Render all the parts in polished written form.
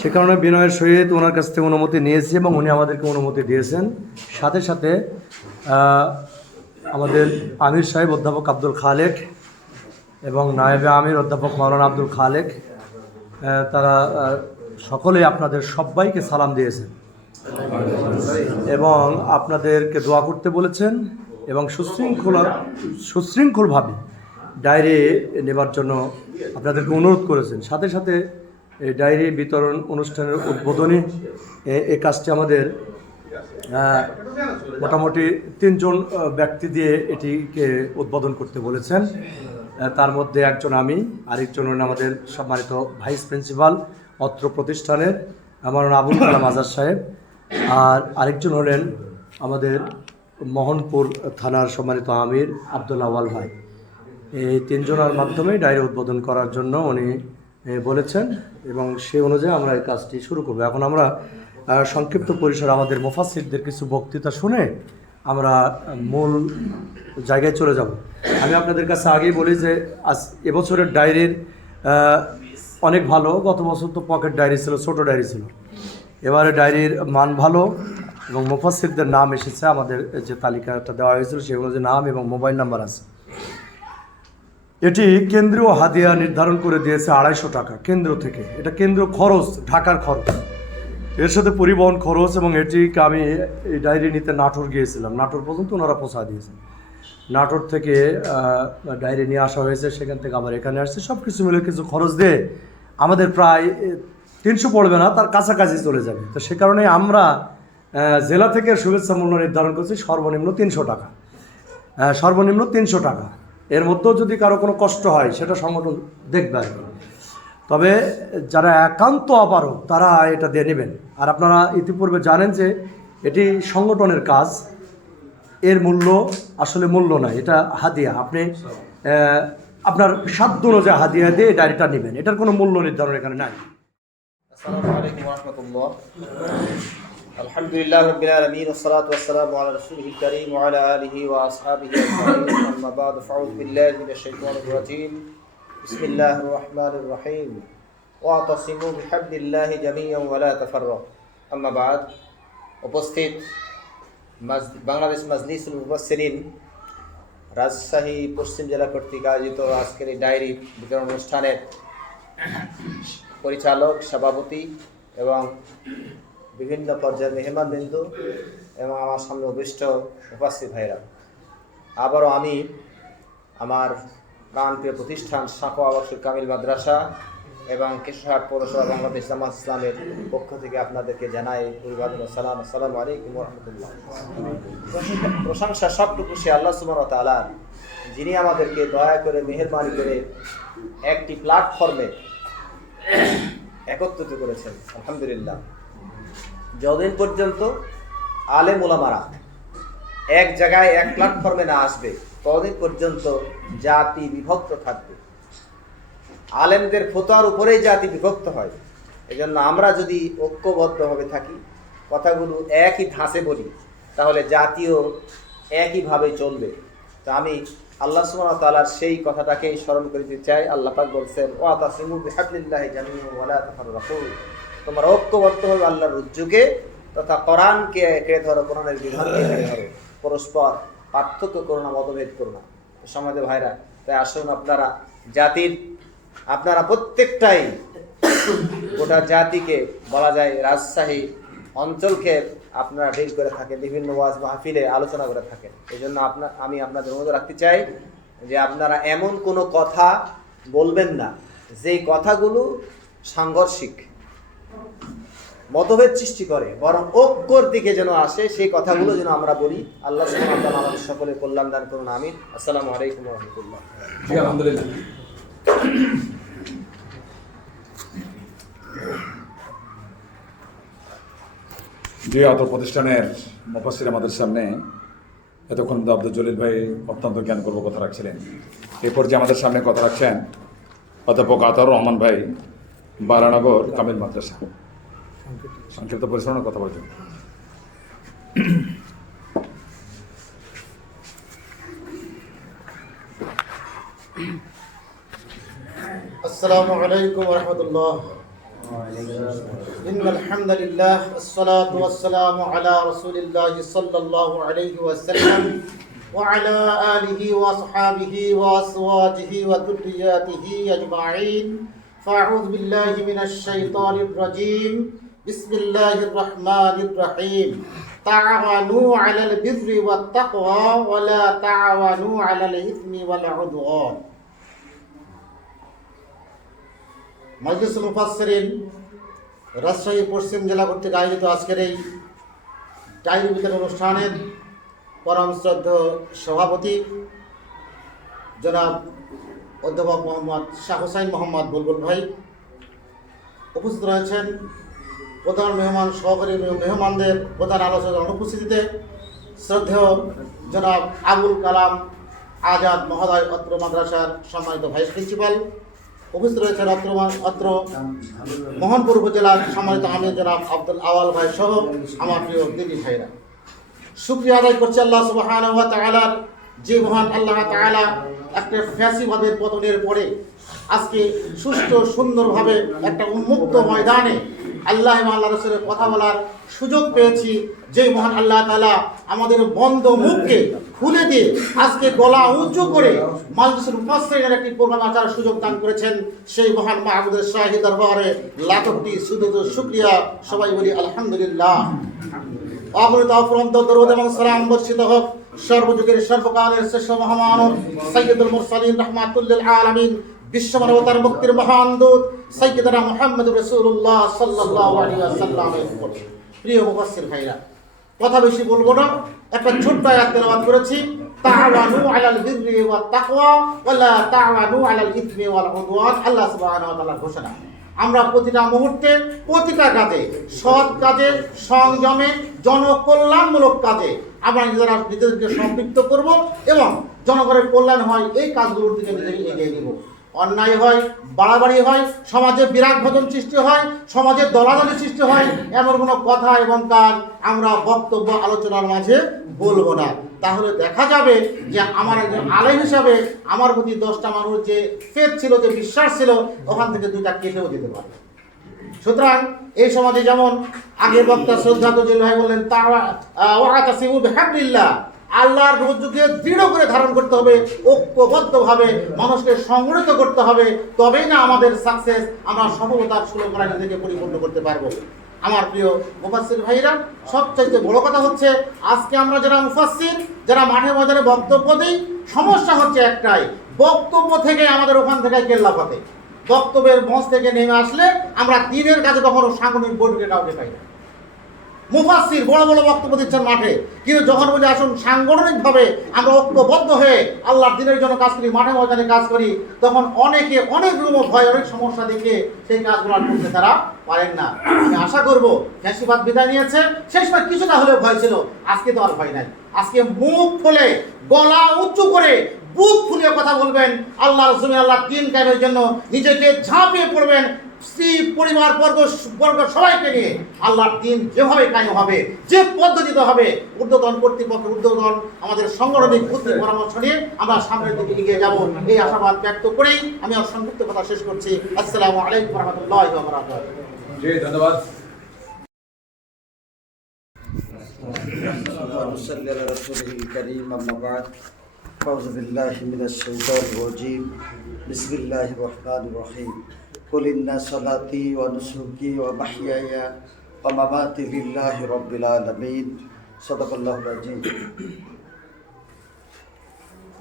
সে কারণে বিনয়ের সহিত ওনার কাছ থেকে অনুমতি নিয়েছি এবং উনি আমাদেরকে অনুমতি দিয়েছেন। সাথে সাথে আমাদের আমির সাহেব অধ্যাপক আব্দুল খালেক এবং নায়েবে আমির অধ্যাপক মাওলানা আব্দুল খালেক, তারা সকলেই আপনাদের সবাইকে সালাম দিয়েছেন এবং আপনাদেরকে দোয়া করতে বলেছেন এবং সুশৃঙ্খলভাবে ডায়েরি নেবার জন্য আপনাদেরকে অনুরোধ করেছেন। সাথে সাথে এই ডায়েরি বিতরণ অনুষ্ঠানের উদ্বোধনী এই কাজটি আমাদের মোটামুটি 3 জন ব্যক্তি দিয়ে এটিকে উদ্বোধন করতে বলেছেন। তার মধ্যে একজন আমি, আরেকজন হলেন আমাদের সম্মানিত ভাইস প্রিন্সিপাল অত্র প্রতিষ্ঠানের আমার আবুল কালাম আজাদ সাহেব, আর আরেকজন হলেন আমাদের মোহনপুর থানার সম্মানিত আমির আব্দুল আওয়াল ভাই। এই 3 জনের মাধ্যমে ডায়েরি উদ্বোধন করার জন্য উনি বলেছেন এবং সেই অনুযায়ী আমরা এই কাজটি শুরু করব। এখন আমরা সংক্ষিপ্ত পরিসরে আমাদের মুফাসসিরদের কিছু বক্তৃতা শুনে আমরা মূল জায়গায় চলে যাব। আমি আপনাদের কাছে আগেই বলি যে এবছরের ডায়েরির অনেক ভালো। গত বছর তো পকেট ডায়েরি ছিল, ছোটো ডায়েরি ছিল। এবারে ডায়েরির মান ভালো এবং মুফাসসিরদের নাম এসেছে। আমাদের যে তালিকাটা দেওয়া হয়েছিল সেই অনুযায়ী নাম এবং মোবাইল নাম্বার আছে। এটি কেন্দ্রীয় হাদিয়া নির্ধারণ করে দিয়েছে 250 টাকা কেন্দ্র থেকে। এটা কেন্দ্র খরচ, ঢাকার খরচ, এর সাথে পরিবহন খরচ। এবং এটিকে আমি এই ডায়েরি নিতে নাটোর গিয়েছিলাম, নাটোর পর্যন্ত ওনারা পৌঁছা দিয়েছেন। নাটোর থেকে ডায়েরি নিয়ে আসা হয়েছে, সেখান থেকে আবার এখানে আসছে। সব কিছু মিলে কিছু খরচ দিয়ে আমাদের প্রায় 300 পড়বে না, তার কাছাকাছি চলে যাবে। তো সে কারণে আমরা জেলা থেকে শুভেচ্ছা মূল্য নির্ধারণ করছি সর্বনিম্ন 300 টাকা, সর্বনিম্ন 300 টাকা। এর মধ্যেও যদি কারো কোনো কষ্ট হয় সেটা সংগঠন দেখবে আর কি। তবে যারা একান্ত অপারগ তারা এটা দিয়ে নেবেন। আর আপনারা ইতিপূর্বে জানেন যে এটি সংগঠনের কাজ, এর মূল্য আসলে মূল্য নয়, এটা হাদিয়া। আপনি আপনার সাধ্য অনুযায়ী হাদিয়া দিয়ে ডায়েরিটা নেবেন, এটার কোনো মূল্য নির্ধারণ এখানে নাই। আসসালামু আলাইকুম ওয়া রাহমাতুল্লাহ। আলহামদুলিল্লাহ রাব্বিল আলামিন ওয়া সলাতু ওয়াস সালামু আলা রাসূলিল কারীম ওয়া আলা আলিহি ওয়া আসহাবিহি আজমাইন। আম্মা বা'দ, ফাউযু বিল্লাহি মিনাশ শাইতানির রাজীম। বিসমিল্লাহির রাহমানির রাহিম। ওয়া তাসিমু বিহাবলিল্লাহি জামিআন ওয়া লা তাফাররাকু। আম্মা বা'দ, উপস্থিত বাংলাদেশ মাজলিসুল মুফাসসিরিন রাজশাহী পশ্চিম জেলা কর্তৃক আয়োজিত আজকের এই ডায়েরি বিতরণ অনুষ্ঠানের পরিচালক, সভাপতি এবং বিভিন্ন পর্যায়ের মেহমানবৃন্দ এবং আমার সামনে উপবিষ্ট উপস্থিত ভাইরা, আবারও আমি আমার প্রাণপ্রিয় প্রতিষ্ঠান সাফা আবাসিক কামিল মাদ্রাসা এবং কেশরহাট পৌরসভা বাংলাদেশ জামাত ইসলামের পক্ষ থেকে আপনাদেরকে জানাই অভিবাদন ও সালাম। আসসালামু আলাইকুম ওয়া রাহমাতুল্লাহ। প্রশংসা সবটুকু সে আল্লাহ সুবহানাহু ওয়া তাআলা, যিনি আমাদেরকে দয়া করে মেহেরবানি করে একটি প্ল্যাটফর্মে একত্রিত করেছেন। আলহামদুলিল্লাহ। যতদিন পর্যন্ত আলেম ওলামারা এক জায়গায় এক প্ল্যাটফর্মে না আসবে ততদিন পর্যন্ত জাতি বিভক্ত থাকবে। আলেমদের ফতোয়ার উপরেই জাতি বিভক্ত হয়। এজন্য আমরা যদি ঐক্যবদ্ধভাবে থাকি, কথাগুলো একই ধাঁচে বলি, তাহলে জাতিও একইভাবে চলবে। তো আমি আল্লাহ সুবহানাহু ওয়া তাআলার সেই কথাটাকেই স্মরণ করিতে চাই। আল্লাহ পাক বলছেন, ওয়া তাসিমু বিহাবলিল্লাহি জামিআন ওয়া লা তাফাররাকু। তোমরা ঐক্যবদ্ধভাবে আল্লাহর রজ্জুকে তথা কোরআনকে এঁকড়ে ধরো, কোরআনের বিধানকে এঁকড়ে ধরো, পরস্পর পার্থক্য করো না, মতভেদ করো না। সমাজে ভাইরা, তাই আসুন আপনারা প্রত্যেকটাই গোটা জাতিকে বলা যায় রাজশাহী অঞ্চলকে আপনারা ডিল করে থাকেন, বিভিন্ন ওয়াজ মাহফিলে আলোচনা করে থাকেন। এই জন্য আমি আপনাদের অনুরোধ রাখতে চাই যে আপনারা এমন কোনো কথা বলবেন না যেই কথাগুলো সাংঘর্ষিক, মতভেদ সৃষ্টি করে, বরং ঐক্যর দিকে যেন আসে, সেই কথাগুলো যেন আমরা বলি। আল্লাহ সুবহানাহু ওয়া তাআলা আমাদের সকলের কল্যাণ দান করুন, আমিন। আসসালামু আলাইকুম ওয়া রাহমাতুল্লাহ। জি, আলহামদুলিল্লাহ। যে অত প্রতিষ্ঠানের মুফাসসির আমাদের সামনে এতক্ষণ আব্দুল জলিল ভাই অত্যন্ত জ্ঞানগর্ব কথা রাখছিলেন। এরপর যে আমাদের সামনে কথা রাখছেন অধ্যাপক আতাউর রহমান ভাই, বারানগর কামিল মাদ্রাসা। সংক্ষিপ্ত পরিচালনার কথা বলছেন। আসসালামু আলাইকুম ওয়া রাহমাতুল্লাহ। إن الحمد لله والصلاة والسلام على رسول الله صلى الله عليه وسلم وعلى آله وأصحابه وأزواجه وذرياته أجمعين فأعوذ بالله من الشيطان الرجيم بسم الله الرحمن الرحيم تعاونوا على البر والتقوى ولا تعاونوا على الإثم والعدوان মাজলিসুল মুফাসসিরিন রাজশাহী পশ্চিম জেলা কর্তৃক আয়োজিত আজকের এই ডায়েরি বিতরণ অনুষ্ঠানের পরম শ্রদ্ধেয় সভাপতি জনাব অধ্যাপক মোহাম্মদ শাহ হুসাইন মোহাম্মদ বুলবুল ভাই, উপস্থিত রয়েছেন প্রধান মেহমান সহকারী মেহমানদের প্রধান আলোচনার অনুপস্থিতিতে শ্রদ্ধেয় জনাব আবুল কালাম আজাদ মহোদয় অত্র মাদ্রাসার সম্মানিত ভাইস প্রিন্সিপাল, উপস্থিত রয়েছেন অত্র মোহনপুর উপজেলার সম্মানিত আমির জনাব আব্দুল আওয়াল ভাই সহ আমার প্রিয় দিদি ভাইরা। শুকরিয়া আদায় করছি আল্লাহ সুবহানাহু ওয়া তাআলার, যে মহান আল্লাহ তাআলা একটা ফ্যাসিবাদের পতনের পরে আজকে সুষ্ঠু সুন্দরভাবে একটা উন্মুক্ত ময়দানে আল্লাহ এবং আল্লাহ রাসূলের কথা বলার সুযোগ পেয়েছি। যে মহান আল্লাহ তাআলা আমাদের বন্ধ মুখকে খুলে দিয়ে আজকে গলা উঁচু করে মাজলিসুল মুফাসসিরিনের একটি প্রোগ্রাম আসার সুযোগ দান করেছেন, সেই মহান মাহবুদের শাহী দরবারে লাখ কোটি সুদূর শুকরিয়া। সবাই বলি আলহামদুলিল্লাহ। অগণিত অফুরন্ত দরুদ এবং সালাম বর্ষিত হোক সর্বযুগের সর্বকালের শ্রেষ্ঠ মহামানব সাইয়্যিদুল মুরসালিন রাহমাতুল লিল আলামিন, বিশ্ব মানবতার মুক্তির মহান দূত সাইয়্যিদনা মুহাম্মদুর রাসূলুল্লাহ সাল্লাল্লাহু আলাইহি ওয়াসাল্লামের উপর। প্রিয় মুফাসসির ভাইরা, কথা বেশি বলবো না, একটা ছোট্ট আয়াত তেলাওয়াত করেছি, তাআওয়ানু আলাল বিররি ওয়াত তাকওয়া ওয়া লা তাআওয়ানু আলাল ইসমি ওয়াল উদওয়ান। আল্লাহ সুবহানাহু ওয়া তাআলার ঘোষণা। আমরা প্রতিটা মুহূর্তে প্রতিটা কাজে, সৎ কাজে, সংযমে, জনকল্যাণমূলক কাজে আমরা নিজেদেরকে সম্পৃক্ত করব এবং জনগণের কল্যাণ হয় এই কাজগুলোর দিকে নিজেকে এগিয়ে দেব। অন্যায় হয়, বাড়াবাড়ি হয়, সমাজে বিরাগ ভজন সৃষ্টি হয়, সমাজে দলাদলি সৃষ্টি হয়, এমন কোনো কথা এবং কাজ আমরা বক্তব্য আলোচনার মাঝে বলবো না। তাহলে দেখা যাবে যে আমার একজন আলেম হিসাবে আমার প্রতি 10টা মানুষ যে ফেথ ছিল, যে বিশ্বাস ছিল, ওখান থেকে 2টা কেটেও যেতে পারে। সুতরাং এই সমাজে যেমন আগের বক্তা শ্রদ্ধা তো ভাই বললেন, ওয়াতাসিমু বিহাবলিল্লাহ, আল্লাহর রজ্জুকে দৃঢ় করে ধারণ করতে হবে, ঐক্যবদ্ধভাবে মানুষকে সংগঠিত করতে হবে, তবেই না আমাদের সাকসেস, আমরা সফলতার সুলভরানি থেকে পরিপূর্ণ করতে পারবো। আমার প্রিয় মুফাসসির ভাইরা, সবচাইতে বড় কথা হচ্ছে আজকে আমরা যারা মুফাসসির, যারা মাঠে ময়দানে বক্তব্য দিই, সমস্যা হচ্ছে একটাই, বক্তব্য থেকে আমাদের ওখান থেকে কেল্লা ফাতে। বক্তব্যের মঞ্চ থেকে নেমে আসলে আমরা দিনের কাজে কখনো সাংগঠনিক বৈঠকে কাউকে পাই না। মুফাসসির বড় বড় বক্তব্য দিচ্ছেন মাঠে, কিন্তু যখন বলি আসুন সাংগঠনিকভাবে আমরা ঐক্যবদ্ধ হয়ে আল্লাহর দিনের জন্য কাজ করি, মাঠে ময়দানে কাজ করি, তখন অনেকে অনেক রকম ভয়, অনেক সমস্যা দেখে সেই কাজগুলো করতে তারা পারেন না। আমি আশা করব ফ্যাসিবাদ বিদায় নিয়েছে, সেই সময় কিছুটা হলেও ভয় ছিল, আজকে তো আর ভয় নাই। আজকে মুখ খুলে, গলা উঁচু করে, বুক ফুলিয়ে কথা বলবেন, আল্লাহর জন্য আল্লাহর দ্বীন কায়েমের জন্য নিজেকে ঝাঁপিয়ে পড়বেন, স্ত্রী, পরিবার বর্গ সবাইকে নিয়ে আল্লাহর দ্বীন যেভাবে কায়েম হবে, যে পদ্ধতিতে হবে, ঊর্ধ্বতন কর্তৃপক্ষ, ঊর্ধ্বতন আমাদের সাংগঠনিক বুদ্ধি পরামর্শ নিয়ে আমরা সামনের দিকে এগিয়ে যাব, এই আশাবাদ ব্যক্ত করেই আমি আমার সংক্ষিপ্ত কথা শেষ করছি। আসসালামু আলাইকুম ওয়া রাহমাতুল্লাহি ওয়া বারাকাতুহু। জি, ধন্যবাদ। أعوذ بالله من الشيطان الرجيم بسم الله الرحمن الرحيم قل إن صلاتي ونسكي ومحياي ومماتي لله رب العالمين صدق الله العظيم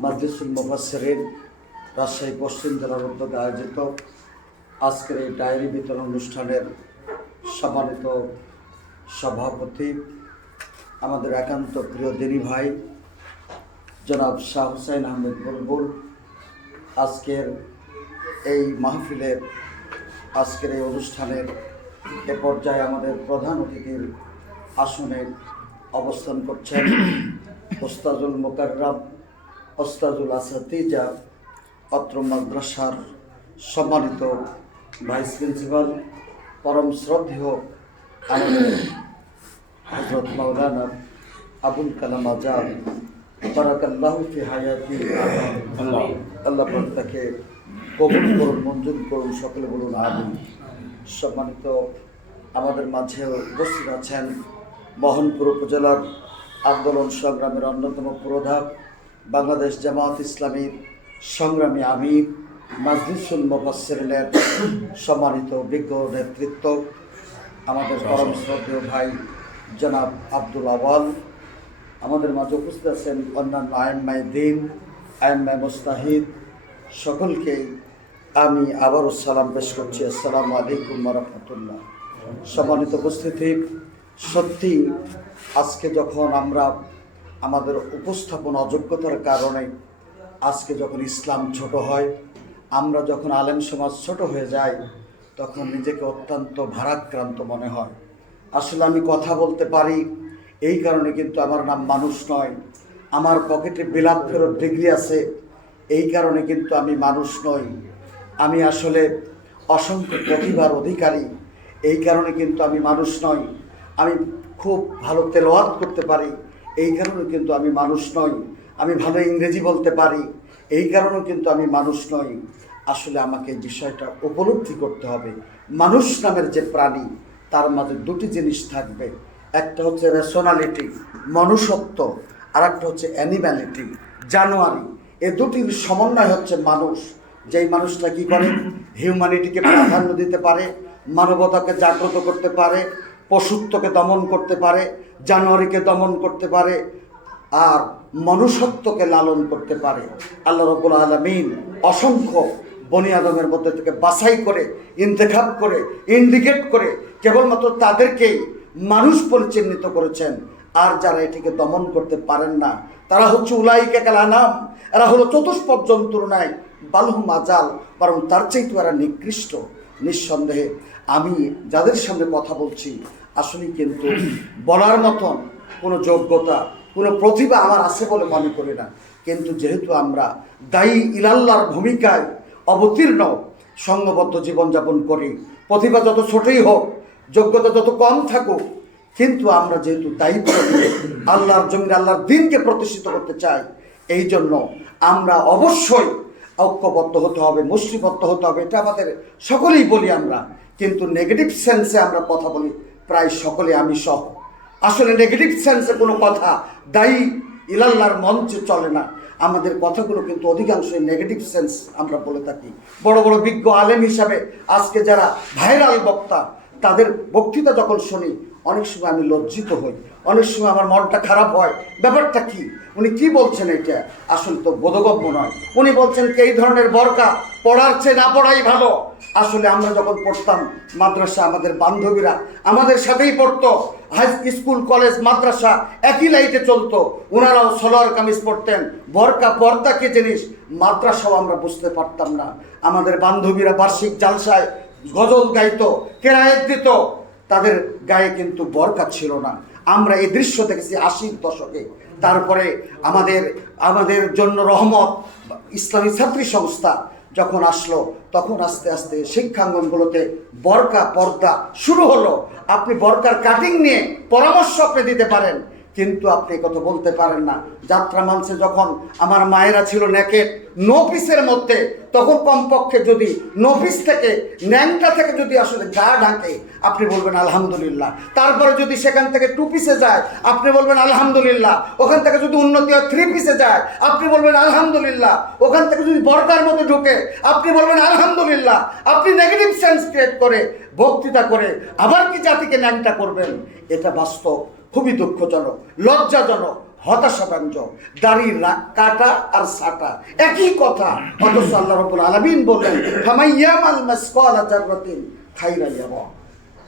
মাজলিসুল মুফাসসিরিন রাজশাহী পশ্চিম জেলার উদ্যোগে আয়োজিত আজকের এই ডায়েরি বিতরণ অনুষ্ঠানের সম্মানিত সভাপতি, আমাদের একান্ত প্রিয় দিনী ভাই জনাব শাহ হুসাইন আহমেদ বুলবুল, আজকের এই মাহফিলের, আজকের এই অনুষ্ঠানের এ পর্যায়ে আমাদের প্রধান অতিথির আসনে অবস্থান করছেন ওস্তাজুল মোকাররম, ওস্তাজুল আসাতিজা, অত্র মাদ্রাসার সম্মানিত ভাইস প্রিন্সিপাল, পরম শ্রদ্ধেয় আমাদের হযরত মাওলানা আবুল কালাম আজাদ, বারাকাল্লাহু ফি হায়াতি, আল্লাহ পাক তাকে কবুল করুন, মঞ্জুর করুন, সকলে বলুন আমিন। সম্মানিত আমাদের মাঝে উপস্থিত আছেন মোহনপুর উপজেলার আন্দোলন সংগ্রামের অন্যতম পুরোধা বাংলাদেশ জামাত ইসলামীর সংগ্রামী আমির মাজলিসুল মুফাসসিরিনের সম্মানিত বিজ্ঞ নেতৃত্ব, আমাদের পরম শ্রদ্ধেয় ভাই জনাব আব্দুল আওয়াল, আমাদের মাঝে উপস্থিত আছেন অন্যান্য আইম্মায়ে দ্বীন, আইম্মায়ে মুজতাহিদ, সকলকে আমি আবারও সালাম পেশ করছি। আসসালামু আলাইকুম ওয়া রাহমাতুল্লাহ। সম্মানিত উপস্থিতি, সত্যি আজকে যখন আমরা আমাদের উপস্থাপন অযোগ্যতার কারণে আজকে যখন ইসলাম ছোট হয়, আমরা যখন আলেম সমাজ ছোট হয়ে যায়, তখন নিজেকে অত্যন্ত ভারাক্রান্ত মনে হয়। আসলে আমি কথা বলতে পারি এই কারণে কিন্তু আমার নাম মানুষ নয়, আমার পকেটে বিলাত ফেরত ডিগ্রি আছে এই কারণে কিন্তু আমি মানুষ নই, আমি আসলে অসংখ্য প্রতিভার অধিকারী এই কারণে কিন্তু আমি মানুষ নই, আমি খুব ভালো তেলাওয়াত করতে পারি এই কারণে কিন্তু আমি মানুষ নই, আমি ভালো ইংরেজি বলতে পারি এই কারণেও কিন্তু আমি মানুষ নই। আসলে আমাকে এই বিষয়টা উপলব্ধি করতে হবে। মানুষ নামের যে প্রাণী তার মাঝে দুটি জিনিস থাকবে, একটা হচ্ছে রেশনালিটি, মনুষ্যত্ব, আর একটা হচ্ছে অ্যানিম্যালিটি, জানোয়ারি। এ দুটির সমন্বয় হচ্ছে মানুষ। যেই মানুষটা কী করে, হিউম্যানিটিকে প্রাধান্য দিতে পারে, মানবতাকে জাগ্রত করতে পারে, পশুত্বকে দমন করতে পারে, জানোয়ারিকে দমন করতে পারে, আর মনুষ্যত্বকে লালন করতে পারে। আল্লাহ রাব্বুল আলামিন অসংখ্য বনি আদমের মধ্যে থেকে বাছাই করে, ইন্তেখাব করে, ইন্ডিকেট করে কেবলমাত্র তাদেরকেই মানুষ বলে চিহ্নিত করেছেন। আর যারা এটিকে দমন করতে পারেন না তারা হচ্ছে উলাইকা কাল আনাম, এরা হলো চতুষ্পদ জন্তুর ন্যায়, বালহুম আজাল, বরং তার চাইতে এরা নিকৃষ্ট। নিঃসন্দেহে আমি যাদের সামনে কথা বলছি আসলে কিন্তু বলার মতন কোনো যোগ্যতা, কোনো প্রতিভা আমার আছে বলে মনে করি না, কিন্তু যেহেতু আমরা দায়ী ইলাল্লাহর ভূমিকায় অবতীর্ণ, সংঘবদ্ধ জীবনযাপন করি, প্রতিভা যত ছোটই হোক, যোগ্যতা যত কম থাকুক, কিন্তু আমরা যেহেতু দায়িত্ব নিয়ে আল্লাহর জমিনে আল্লাহর দ্বীনকে প্রতিষ্ঠিত করতে চাই, এই জন্য আমরা অবশ্যই ঐক্যবদ্ধ হতে হবে, মুষ্টিবদ্ধ হতে হবে। এটা আমাদের সকলেই বলি আমরা, কিন্তু নেগেটিভ সেন্সে আমরা কথা বলি প্রায় সকলে, আমি সহ। আসলে নেগেটিভ সেন্সে কোনো কথা দায়ী ইলাল্লাহর মঞ্চে চলে না। আমাদের কথাগুলো কিন্তু অধিকাংশই নেগেটিভ সেন্স আমরা বলে থাকি। বড় বড় বিজ্ঞ আলেম হিসাবে আজকে যারা ভাইরাল বক্তা, তাদের বক্তৃতা যখন শুনি অনেক সময় আমি লজ্জিত হই, অনেক সময় আমার মনটা খারাপ হয়। ব্যাপারটা কি, উনি কি বলছেন এটা আসলে তো বোধগম্য নয়। উনি বলছেন কি এই ধরনের বরকা পড়ার চেয়ে না পড়াই ভালো। আসলে আমরা যখন পড়তাম মাদ্রাসা, আমাদের বান্ধবীরা আমাদের সাথেই পড়তো, হাই স্কুল কলেজ মাদ্রাসা একই লাইটে চলতো, ওনারাও সালোয়ার কামিজ পড়তেন। বরকা পর্দা কি জিনিস মাদ্রাসাও আমরা বুঝতে পারতাম না। আমাদের বান্ধবীরা বার্ষিক জালসায় গজল গাইতো, কেরায়েত দিত, তাদের গায়ে কিন্তু বরকা ছিল না। আমরা এই দৃশ্য দেখেছি 80-র দশকে। তারপরে আমাদের জন্য রহমত ইসলামী ছাত্রী সংস্থা যখন আসলো, তখন আস্তে আস্তে শিক্ষাঙ্গনগুলোতে বরকা পর্দা শুরু হলো। আপনি বরকার কাটিং নিয়ে পরামর্শ আপনি দিতে পারেন, কিন্তু আপনি কথা বলতে পারেন না। যাত্রা মঞ্চে যখন আমার মায়েরা ছিল নেকেট, নো পিসের মধ্যে, তখন কমপক্ষে যদি নো পিস থেকে, ন্যাংটা থেকে যদি আসলে গা ঢাকে আপনি বলবেন আলহামদুলিল্লাহ। তারপরে যদি সেখান থেকে 2 পিসে যায় আপনি বলবেন আলহামদুলিল্লাহ। ওখান থেকে যদি উন্নতি হয় 3 পিসে যায় আপনি বলবেন আলহামদুলিল্লাহ। ওখান থেকে যদি বরকার মধ্যে ঢুকে আপনি বলবেন আলহামদুলিল্লাহ। আপনি নেগেটিভ সেন্স ক্রিয়েট করে বক্তৃতা করে আবার কি জাতিকে ন্যাংটা করবেন? এটা বাস্তব, খুবই দুঃখজনক, লজ্জাজনক, হতাশাব্যঞ্জক। দাড়ি কাটা আর সাটা একই কথা, অথচ আল্লাহ রাব্বুল আলামিন বললেন ফামাইয়ামাল মাসকালা জাররাতিন খাইরান ইয়ারা।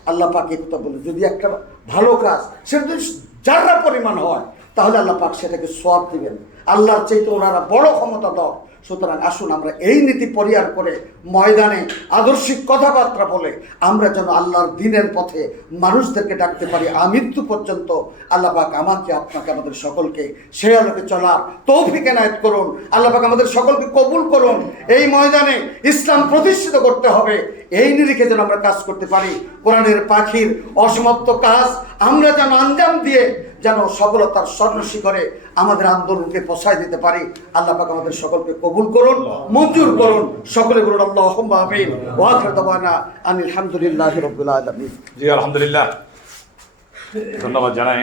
আল্লাহ পাক এই কথা বলে, যদি একটা ভালো কাজ সেটা যদি যারা পরিমাণ হয় তাহলে আল্লাহ পাক সেটাকে সওয়াব দিবেন। আল্লাহর চাইতে ওনারা বড় ক্ষমতাধর। সুতরাং আসুন আমরা এই নীতি পরিহার করে ময়দানে আদর্শিক কথাবার্তা বলে আমরা যেন আল্লাহর দ্বীনের পথে মানুষদেরকে ডাকতে পারি আমৃত্যু পর্যন্ত। আল্লাহ পাক আমাকে, আপনাকে, আমাদের সকলকে সেই আলোকে চলার তৌফিক এনায়েত করুন। আল্লাহ পাক আমাদের সকলকে কবুল করুন। এই ময়দানে ইসলাম প্রতিষ্ঠিত করতে হবে, এই নিরিখে যেন আমরা কাজ করতে পারি। কোরআনের পাখির অসমাপ্ত কাজ আমরা যেন আঞ্জাম দিয়ে যেন সফলতার স্বর্ণ শিখরে আমাদের আন্দোলনকে পৌঁছায় দিতে পারি। আল্লাহ পাক আমাদের সকলকে কবুল করুন, মঞ্জুর করুন। সকলে বলুন আল্লাহুম্মা আমিন। ওয়া আখিরু দাওয়ানা আনিল হামদুলিল্লাহি রাব্বিল আলামিন। জি আলহামদুলিল্লাহ, ধন্যবাদ জানাই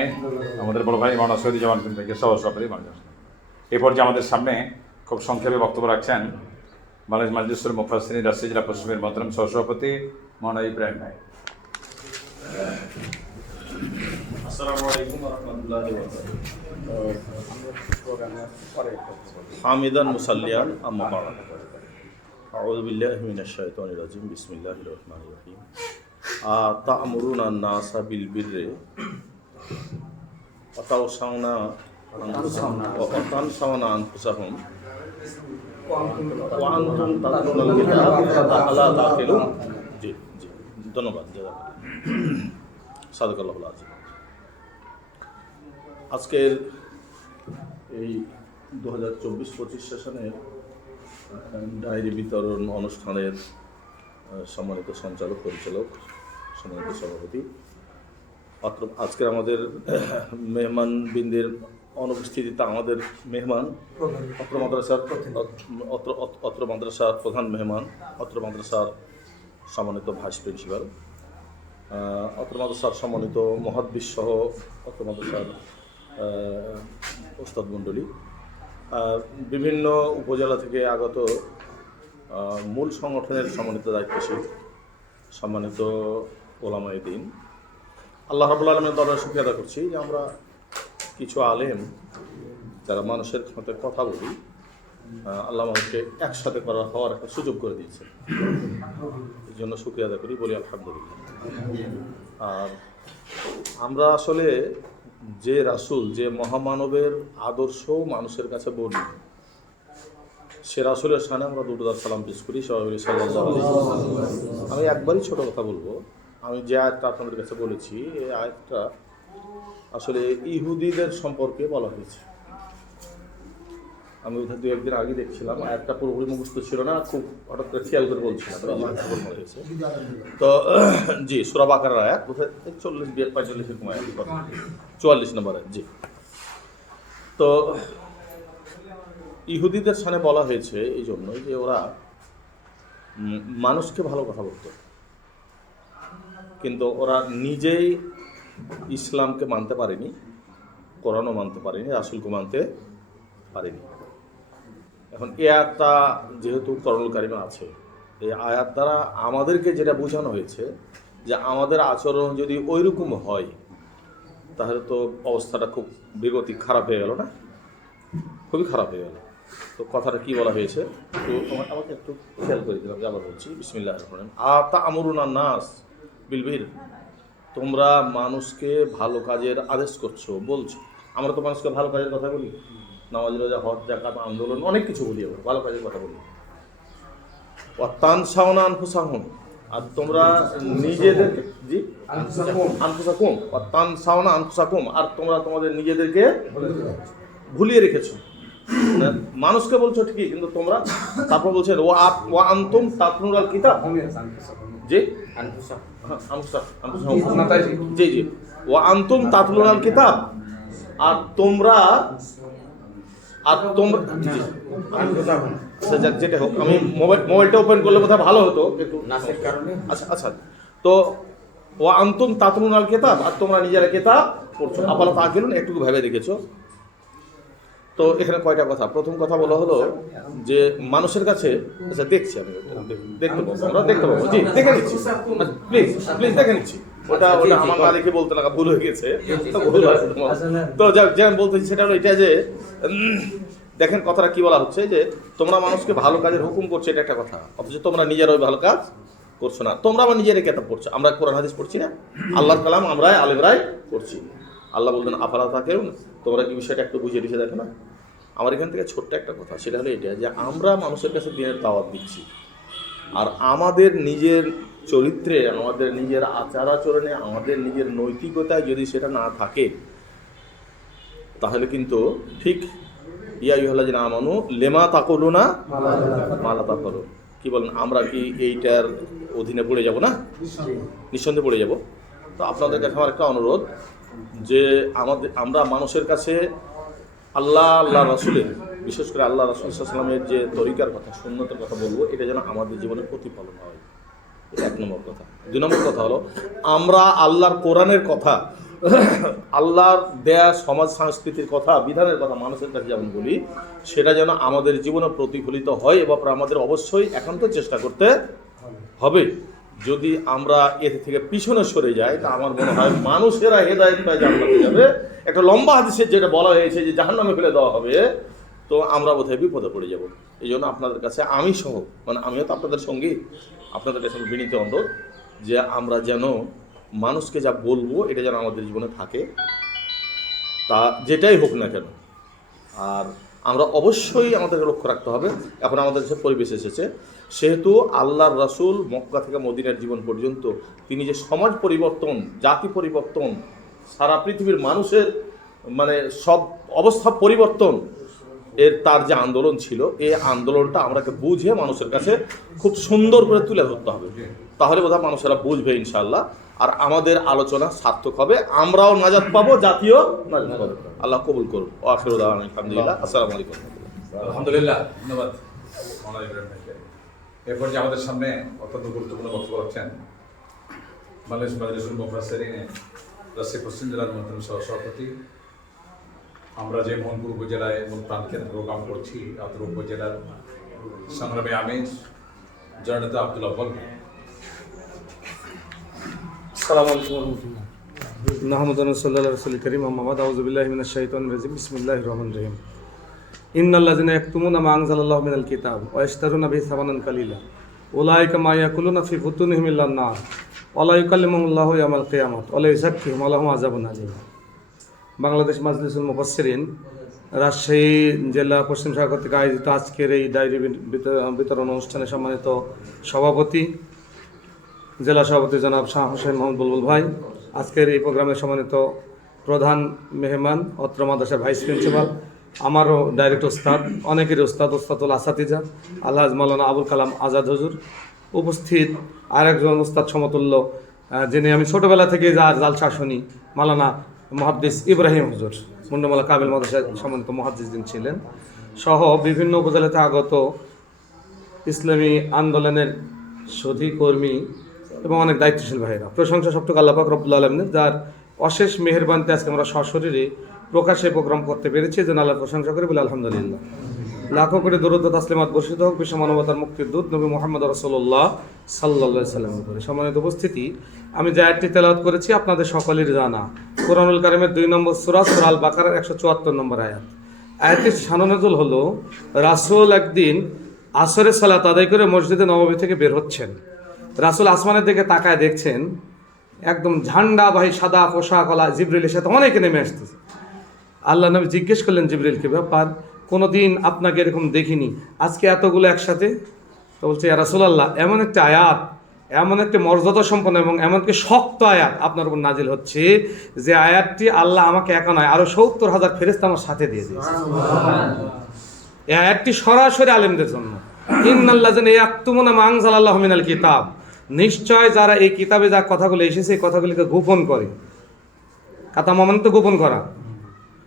আমাদের বড় ভাই মাওলানা সৈয়দ জামান ভাইকে, সভাপতি। এই পর্যায়ে আমাদের সামনে খুব সংক্ষেপে বক্তব্য রাখছেন বাংলাদেশ মাজলিসুল মুফাসসিরিন রাজশাহী জেলা পশ্চিমের মোহতারাম সহসভাপতি মাওলানা ইব্রাহিম ভাই। আসসালামু আলাইকুম ওয়া রাহমাতুল্লাহি ওয়া বারাকাতুহু। হামিদান মুসাল্লিয়ান আম্মা বা'দ। আউযু বিল্লাহি মিনাশ শাইতানির রাজিম। বিসমিল্লাহির রহমানির রহিম। তা'মুরুনা আন-নাসা বিল বিররি ওয়া তানসাউনা আনফুসাকুম ওয়া আনতুম তাতলুনাল কিতাব আফালা তা'কিলুন। জি জি, ধন্যবাদ। সাদাকাল্লাহুল আযীম। আজকের এই 2024-25 সেশনের ডায়েরি বিতরণ অনুষ্ঠানের সম্মানিত সঞ্চালক, পরিচালক, সম্মানিত সভাপতি, আজকের আমাদের মেহমানবৃন্দের অনুপস্থিতিতে আমাদের মেহমান অত্র মাদ্রাসার প্রধান মেহমান, অত্র মাদ্রাসার সম্মানিত ভাইস প্রিন্সিপাল, অত্র মাদ্রাসার সম্মানিত মহাদ্দিস সহ অত্র মাদ্রাসার ওস্তাদ মণ্ডলী, বিভিন্ন উপজেলা থেকে আগত মূল সংগঠনের সম্মানিত দায়িত্বশীল, সম্মানিত ওলামায়ে দ্বীন, আল্লাহ রাব্বুল আলামিনের দরবারে শুকরিয়া আদায় করছি যে আমরা কিছু আলেম যারা মানুষের সাথে কথা বলি, আল্লাহ আমাদেরকে একসাথে হওয়ার একটা সুযোগ করে দিয়েছে। এই জন্য শুকরিয়া আদায় করি, বলি আলহামদুলিল্লাহ। আর আমরা আসলে যে রাসূল, যে মহামানবের আদর্শ মানুষের কাছে বলি, সে রাসূলের শানে আমরা দুরূদ সালাম পেশ করি। সাল্লাল্লাহু আলাইহি ওয়াসাল্লাম। আমি একবারই ছোট কথা বলবো। আমি যে আয়াতটা আপনাদের কাছে বলেছি, এই আয়াতটা আসলে ইহুদিদের সম্পর্কে বলা হয়েছে। আমি ওদের 2-1 দিন আগে দেখছিলাম, আয়াতটা পুরোপুরি মুখস্থ ছিল না, খুব হঠাৎ করে খেয়াল করে বলছিলাম। তো জি, সূরা বাকারার আয়াত 40-45 এরকম আয়াত, 44 নম্বর আয়াত। জি, তো ইহুদিদের সামনে বলা হয়েছে এই জন্যই যে ওরা মানুষকে ভালো কথা বলতো, কিন্তু ওরা নিজেই ইসলামকে মানতে পারেনি, কোরআনও মানতে পারেনি, রাসূলকে মানতে পারেনি। এখন এই আয়াতটা যেহেতু কোরআনুল কারিমে আছে, এই আয়াত দ্বারা আমাদেরকে যেটা বোঝানো হয়েছে যে আমাদের আচরণ যদি ওইরকম হয় তাহলে তো অবস্থাটা খুব বেগতিক খারাপ হয়ে গেল না, খুবই খারাপ হয়ে গেল। তো কথাটা কি বলা হয়েছে তো আমাকে একটু খেয়াল করে দিলাম, আবার বলছি বিসমিল্লাহির রহমানির রহিম। তা'মুরুনা নাস বিল বির, তোমরা মানুষকে ভালো কাজের আদেশ করছো, বলছো। আমরা তো মানুষকে ভালো কাজের কথা বলি, নামাজ রোজা হজ যাকাত আন্দোলন অনেক কিছু বলি, আমরা ভালো কাজের কথা বলি। ওয়া তানসাউনা আনফুসাকুম, আর তোমরা নিজেদেরকে, জি আনফুসাকুম, ওয়া তানসাউনা আনফুসাকুম, আর তোমরা তোমাদের নিজেদেরকে ভুলিয়ে রেখেছো। মানুষকে বলছো ঠিকই, কিন্তু তোমরা, তারপর বলছেন ওয়া আনতুম তাতলুনাল কিতাব, জি জি জি, ওয়া আনতুম তাতলুনাল কিতাব, আর তোমরা যেটা হোক, আমি মোবাইলটা ওপেন করলে বোধহয় ভালো হতো একটু নাসের কারণে। আচ্ছা আচ্ছা, তো ওয়া আনতুম তাতলুনাল কিতাব, আর তোমরা নিজেরা কিতাব পড়ছো, আপাতত তাকিলুন, একটু ভেবে দেখেছো। তো এখানে কয়টা কথা। প্রথম কথা বলা হলো যে মানুষের কাছে, আচ্ছা দেখছি আমি, দেখতে পাবো, আমরা দেখতে পাবো, জি দেখে নিচ্ছি, প্লিজ প্লিজ দেখে নিচ্ছি। ওটা আমার না দেখে বলতে লাগা ভুল হয়ে গেছে। তো যেমন বলতেছি সেটা হলো এটা যে দেখেন কথাটা কি বলা হচ্ছে যে তোমরা মানুষকে ভালো কাজের হুকুম করছো, এটা একটা কথা, অথচ তোমরা নিজেরা ওই ভালো কাজ করছো না। তোমরা আবার নিজেরা কিতাব পড়ছো, আমরা কোরআন হাদিস পড়ছি না, আল্লাহর কালাম আমরা আলেমরাই পড়ছি। আল্লাহ বললেন আফালা তাকিলুন, তোমরা কি বিষয়টা একটু বুঝে টুঝে দেখো না। আমার এখান থেকে ছোট্ট একটা কথা, সেটা হলো এটা যে আমরা মানুষের কাছে দিনের দাওয়াত দিচ্ছি, আর আমাদের নিজের চরিত্রে, আমাদের নিজের আচার আচরণে, আমাদের নিজের নৈতিকতায় যদি সেটা না থাকে, তাহলে কিন্তু ঠিক ইয়া আইয়ুহাল্লাযিনা আমানু লিমা তাকুলুনা মা লা তাফআলুন, কি বলেন, আমরা কি এইটার অধীনে পড়ে যাব না? নিঃসন্দেহে পড়ে যাব। তো আপনাদের কাছে আমার একটা অনুরোধ, যে আমরা মানুষের কাছে আল্লাহ রাসূলের, বিশেষ করে আল্লাহ রাসূল সাল্লাল্লাহু আলাইহি ওয়াসাল্লামের যে তরিকার কথা, সুন্নতের কথা বলবো, এটা যেন আমাদের জীবনে প্রতিফলন হয়। এটা 1 নম্বর কথা। 2 নম্বর কথা হলো আমরা আল্লাহর কোরআনের কথা, আল্লাহর দেয়া সমাজ সংস্কৃতির কথা, বিধানের কথা মানুষের কাছে যেমন বলি, সেটা যেন আমাদের জীবনে প্রতিফলিত হয়। এবার আমাদের অবশ্যই একান্ত চেষ্টা করতে হবে। যদি আমরা এর থেকে পিছনে সরে যাই, তা আমার মনে হয় মানুষেরা হেদায়েত পায়, জান্নাতে যাবে। একটা লম্বা হাদিসে যেটা বলা হয়েছে যে জাহান্নামে ফেলে দেওয়া হবে, তো আমরা বোধহয় বিপদে পড়ে যাব। এই জন্য আপনাদের কাছে আমি সহ, মানে আমিও তো আপনাদের সঙ্গী, আপনাদের কাছে বিনীত অনুরোধ যে আমরা যেন মানুষকে যা বলবো এটা যেন আমাদের জীবনে থাকে, তা যেটাই হোক না কেন। আর আমরা অবশ্যই আমাদেরকে লক্ষ্য রাখতে হবে, এখন আমাদের কাছে পরিবেশ এসেছে, সেহেতু আল্লাহর রাসূল মক্কা থেকে মদিনার জীবন পর্যন্ত তিনি যে সমাজ পরিবর্তন, জাতি পরিবর্তন, সারা পৃথিবীর মানুষের মানে সব অবস্থা পরিবর্তন, তার যে আন্দোলন ছিল, এই আন্দোলনটা আমরাকে বুঝে মানুষের কাছে খুব সুন্দর করে তুলে ধরতে হবে। তাহলে বোধহয় মানুষেরা বুঝবে ইনশাআল্লাহ, আর আমাদের আলোচনা সার্থক হবে, আমরাও নাজাত পাবো, জাতীয় নাজাত পাবো। আল্লাহ কবুল করুন। আখিরু দাওয়ানা আলহামদুলিল্লাহ। আসসালামু আলাইকুম। আলহামদুলিল্লাহ, ধন্যবাদ মাওলানা ইব্রাহিম ভাইকে। এরপর যে আমাদের সামনে অত্যন্ত গুরুত্বপূর্ণ বক্তব্য রাখছেন বাংলাদেশ মাদ্রাসুল মুফাসসিরিন রাজশাহী পশ্চিম জেলার মন্ত্রণ সভাপতি, আমরা যে মোহনপুর উপজেলায় মূল প্রাণকেন্দ্র প্রোগ্রাম করছি, আতর উপজেলার সংগ্রামী আমির জননেতা আব্দুল আব্বাল। আসসালামু আলাইকুম ওয়া রাহমাতুল্লাহ। নাহমাদুহু ওয়া সাল্লাল্লাহু আলা রাসূলিল কারীম, আম্মা বা'দ, আউযু বিল্লাহি মিনাশ শাইতানির রাজীম, বিসমিল্লাহির রহমানির রহিম। ইন্নাল্লাযিনা ইয়াকতুমুনা মা আনজালাল্লাহু মিনাল কিতাব ওয়া ইয়াশতারুনা বিহি সামানান কালীলা উলাইকা মা ইয়াকুলুনা ফি বুতুনিহিম ইল্লান নার ওয়া লা ইউকাল্লিমুহুমুল্লাহু ইয়াওমাল কিয়ামাত ওয়া লা ইউযাক্কিহিম ওয়া লাহুম আযাবুন আলীম। বাংলাদেশ মাজলিসুল মুফাসসিরিন রাজশাহী জেলা পশ্চিম শাখা কর্তৃক আয়োজিত আজকের এই ডায়েরি বিতরণ অনুষ্ঠানে সম্মানিত সভাপতি, জেলা সভাপতি জনাব শাহ হোসেন মোহাম্মদ বুলবুল ভাই, আজকের এই প্রোগ্রামের সম্মানিত প্রধান মেহমান, অত্র মাদ্রাসার ভাইস প্রিন্সিপাল, আমারও ডাইরেক্ট ওস্তাদ, অনেকের ওস্তাদুল আসাতিজা আলহাজ মাওলানা আবুল কালাম আজাদ হুজুর, উপস্থিত আরেকজন ওস্তাদ সমতুল্য, যিনি আমি ছোটোবেলা থেকে যার জালসা শুনি, মাওলানা মুহাদ্দিস ইব্রাহিম হুজুর, মুন্ডমালা কাবিল মাদ্রাসায় সম্মানিত মুহাদ্দিসিন ছিলেন, সহ বিভিন্ন উপজেলাতে আগত ইসলামী আন্দোলনের সধী কর্মী এবং অনেক দায়িত্বশীল ভাইরা। প্রশংসা সবটুক আল্লাহ পাক রব্বুল আলামিনের, যার অশেষ মেহেরবানিতে আজকে আমরা সশরীরে প্রকাশ্যে প্রোগ্রাম করতে পেরেছি, যেন আল্লাহর প্রশংসা করে বলে আলহামদুলিল্লাহ। লাখো কোটি দরুদ ও তাসলিমাত বর্ষিত হোক বিশ্ব মানবতার মুক্তির দূত নবী মুহাম্মদ রাসূলুল্লাহ সাল্লাল্লাহু আলাইহি সাল্লামের উপরে। সম্মানিত উপস্থিতি, আমি যে আয়াতটি তেলাওয়াত করেছি আপনাদের সকলের জানা, কোরআনুল কারীমের 2 নম্বর সূরা আল বাকারার 174 নম্বর আয়াত। আয়াতটির শাননুজুল হলো, রাসূল একদিন আসরের সালাত আদায় করে মসজিদে নববী থেকে বের হচ্ছেন। রাসূল আসমানের দিকে তাকায় দেখছেন একদম ঝান্ডাবাহী সাদা পোশাকওয়ালা জিবরিলের সাথে অনেকে নেমে আসতেছে। আল্লাহ নবী জিজ্ঞেস করলেন, জিবরিল কি ব্যাপার, কোনোদিন আপনাকে এরকম দেখিনি, আজকে এতগুলো একসাথে? তো বলছে, ইয়া রাসূলুল্লাহ, এমন একটা আয়াত, এমন একটা মর্যাদা সম্পন্ন এবং এমন কি শক্ত আয়াত আপনার উপর নাজিল হচ্ছে, যে আয়াতটি আল্লাহ আমাকে একা নয়, আরো 70,000 ফেরেশতা আমার সাথে দিয়ে দিয়েছে। এই আয়াতটি সরাসরি আলেমদের জন্য। ইন্নাল্লাযিনা ইয়াকতুমুনা মা আনজালাল্লাহু মিনাল কিতাব, নিশ্চয় যারা এই কিতাবে যা কথাগুলো এসেছে এই কথাগুলিকে গোপন করে, কথা মানে তো গোপন করা,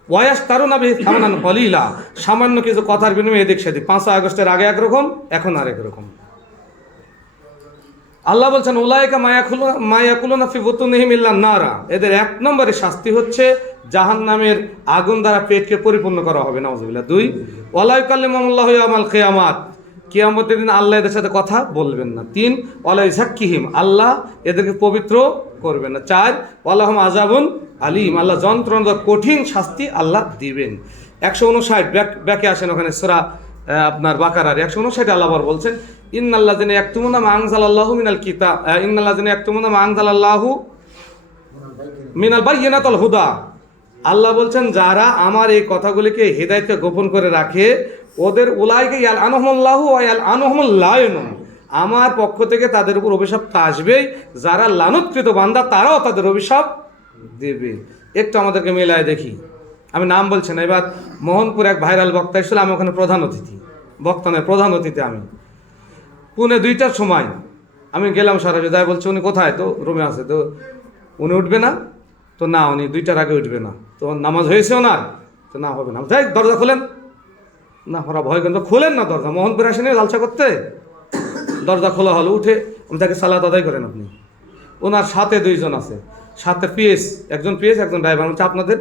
ওয়ায়াশতারুনা বিহি সামানান কালীলা, সামান্য কিছু কথার বিনিময়ে এদিক সেদিক, 5 আগস্টের আগে একরকম, এখন আরেক রকম। আল্লাহ বলছেন, উলাইকা মা ইয়াকুলুনা ফি বুতুনিহিম ইল্লান নারা, এদের 1 নম্বরে শাস্তি হচ্ছে জাহান্নামের আগুন দ্বারা পেটকে পরিপূর্ণ করা হবে, নাউযুবিল্লাহ। 2, ওয়ালা ইউকাল্লিমুহুমুল্লাহু ইয়াওমাল কিয়ামাত, কিয়ামতের দিন আল্লাহ এদের সাথে কথা বলবেন না। 3, ওয়ালা ইউযাক্কিহিম, আল্লাহ এদেরকে পবিত্র করবেন না। 4, ওয়ালাহুম আযাবুন আলীম, আল্লাহ যন্ত্রণা কঠিন শাস্তি আল্লাহ দিবেন। 159 ব্যাকে আসেন, ওখানে সূরা আপনার বাকারার 159 আল্লাহ আবার বলছেন, ইন্নাল্লাযিনা ইয়াকতুমুনা মা আনজালাল্লাহু মিনাল কিতাব, ইন্নাল্লাযিনা ইয়াকতুমুনা মা আনজালাল্লাহু মিনাল বায়্যিনাতিল হুদা, আল্লাহ বলছেন যারা আমার এই কথাগুলিকে হেদায়েতকে গোপন করে রাখে, ওদের উলাইকা ইয়ালআনুহুমুল্লাহু ওয়া ইয়ালআনুহুমুল লায়িনুন, আমার পক্ষ থেকে তাদের উপর অভিশাপ আসবেই, যারা লানতকৃত বান্দা তারাও তাদের অভিশাপ দেবে। একটু আমাদেরকে মেলায় দেখি, আমি নাম বলছি না। এবার মোহনপুর এক ভাইরাল বক্তা এসেছিল, আমি ওখানে প্রধান অতিথি, বক্তা নয় প্রধান অতিথি। আমি পুনে 2টার সময় আমি গেলাম, সরাসরি বলছে উনি কোথায়, তো রুমে আছে, তো উনি উঠবে না, তো না, উনি 2টার আগে উঠবে না। তো নামাজ হয়েছে ওনার, তো না হবে না। যাই দরজা খোলেন না, ওরা ভয় কিন্তু খোলেন না দরজা, মোহনপুর আসেনি জালসা করতে, দরজা খোলা হলো, উঠে আমি তাকে সালাত আদায় করেন আপনি। ওনার সাথে 2 জন আছে, সাথে পিএস, একজন পিএস একজন ড্রাইভার। বলছে আপনাদের,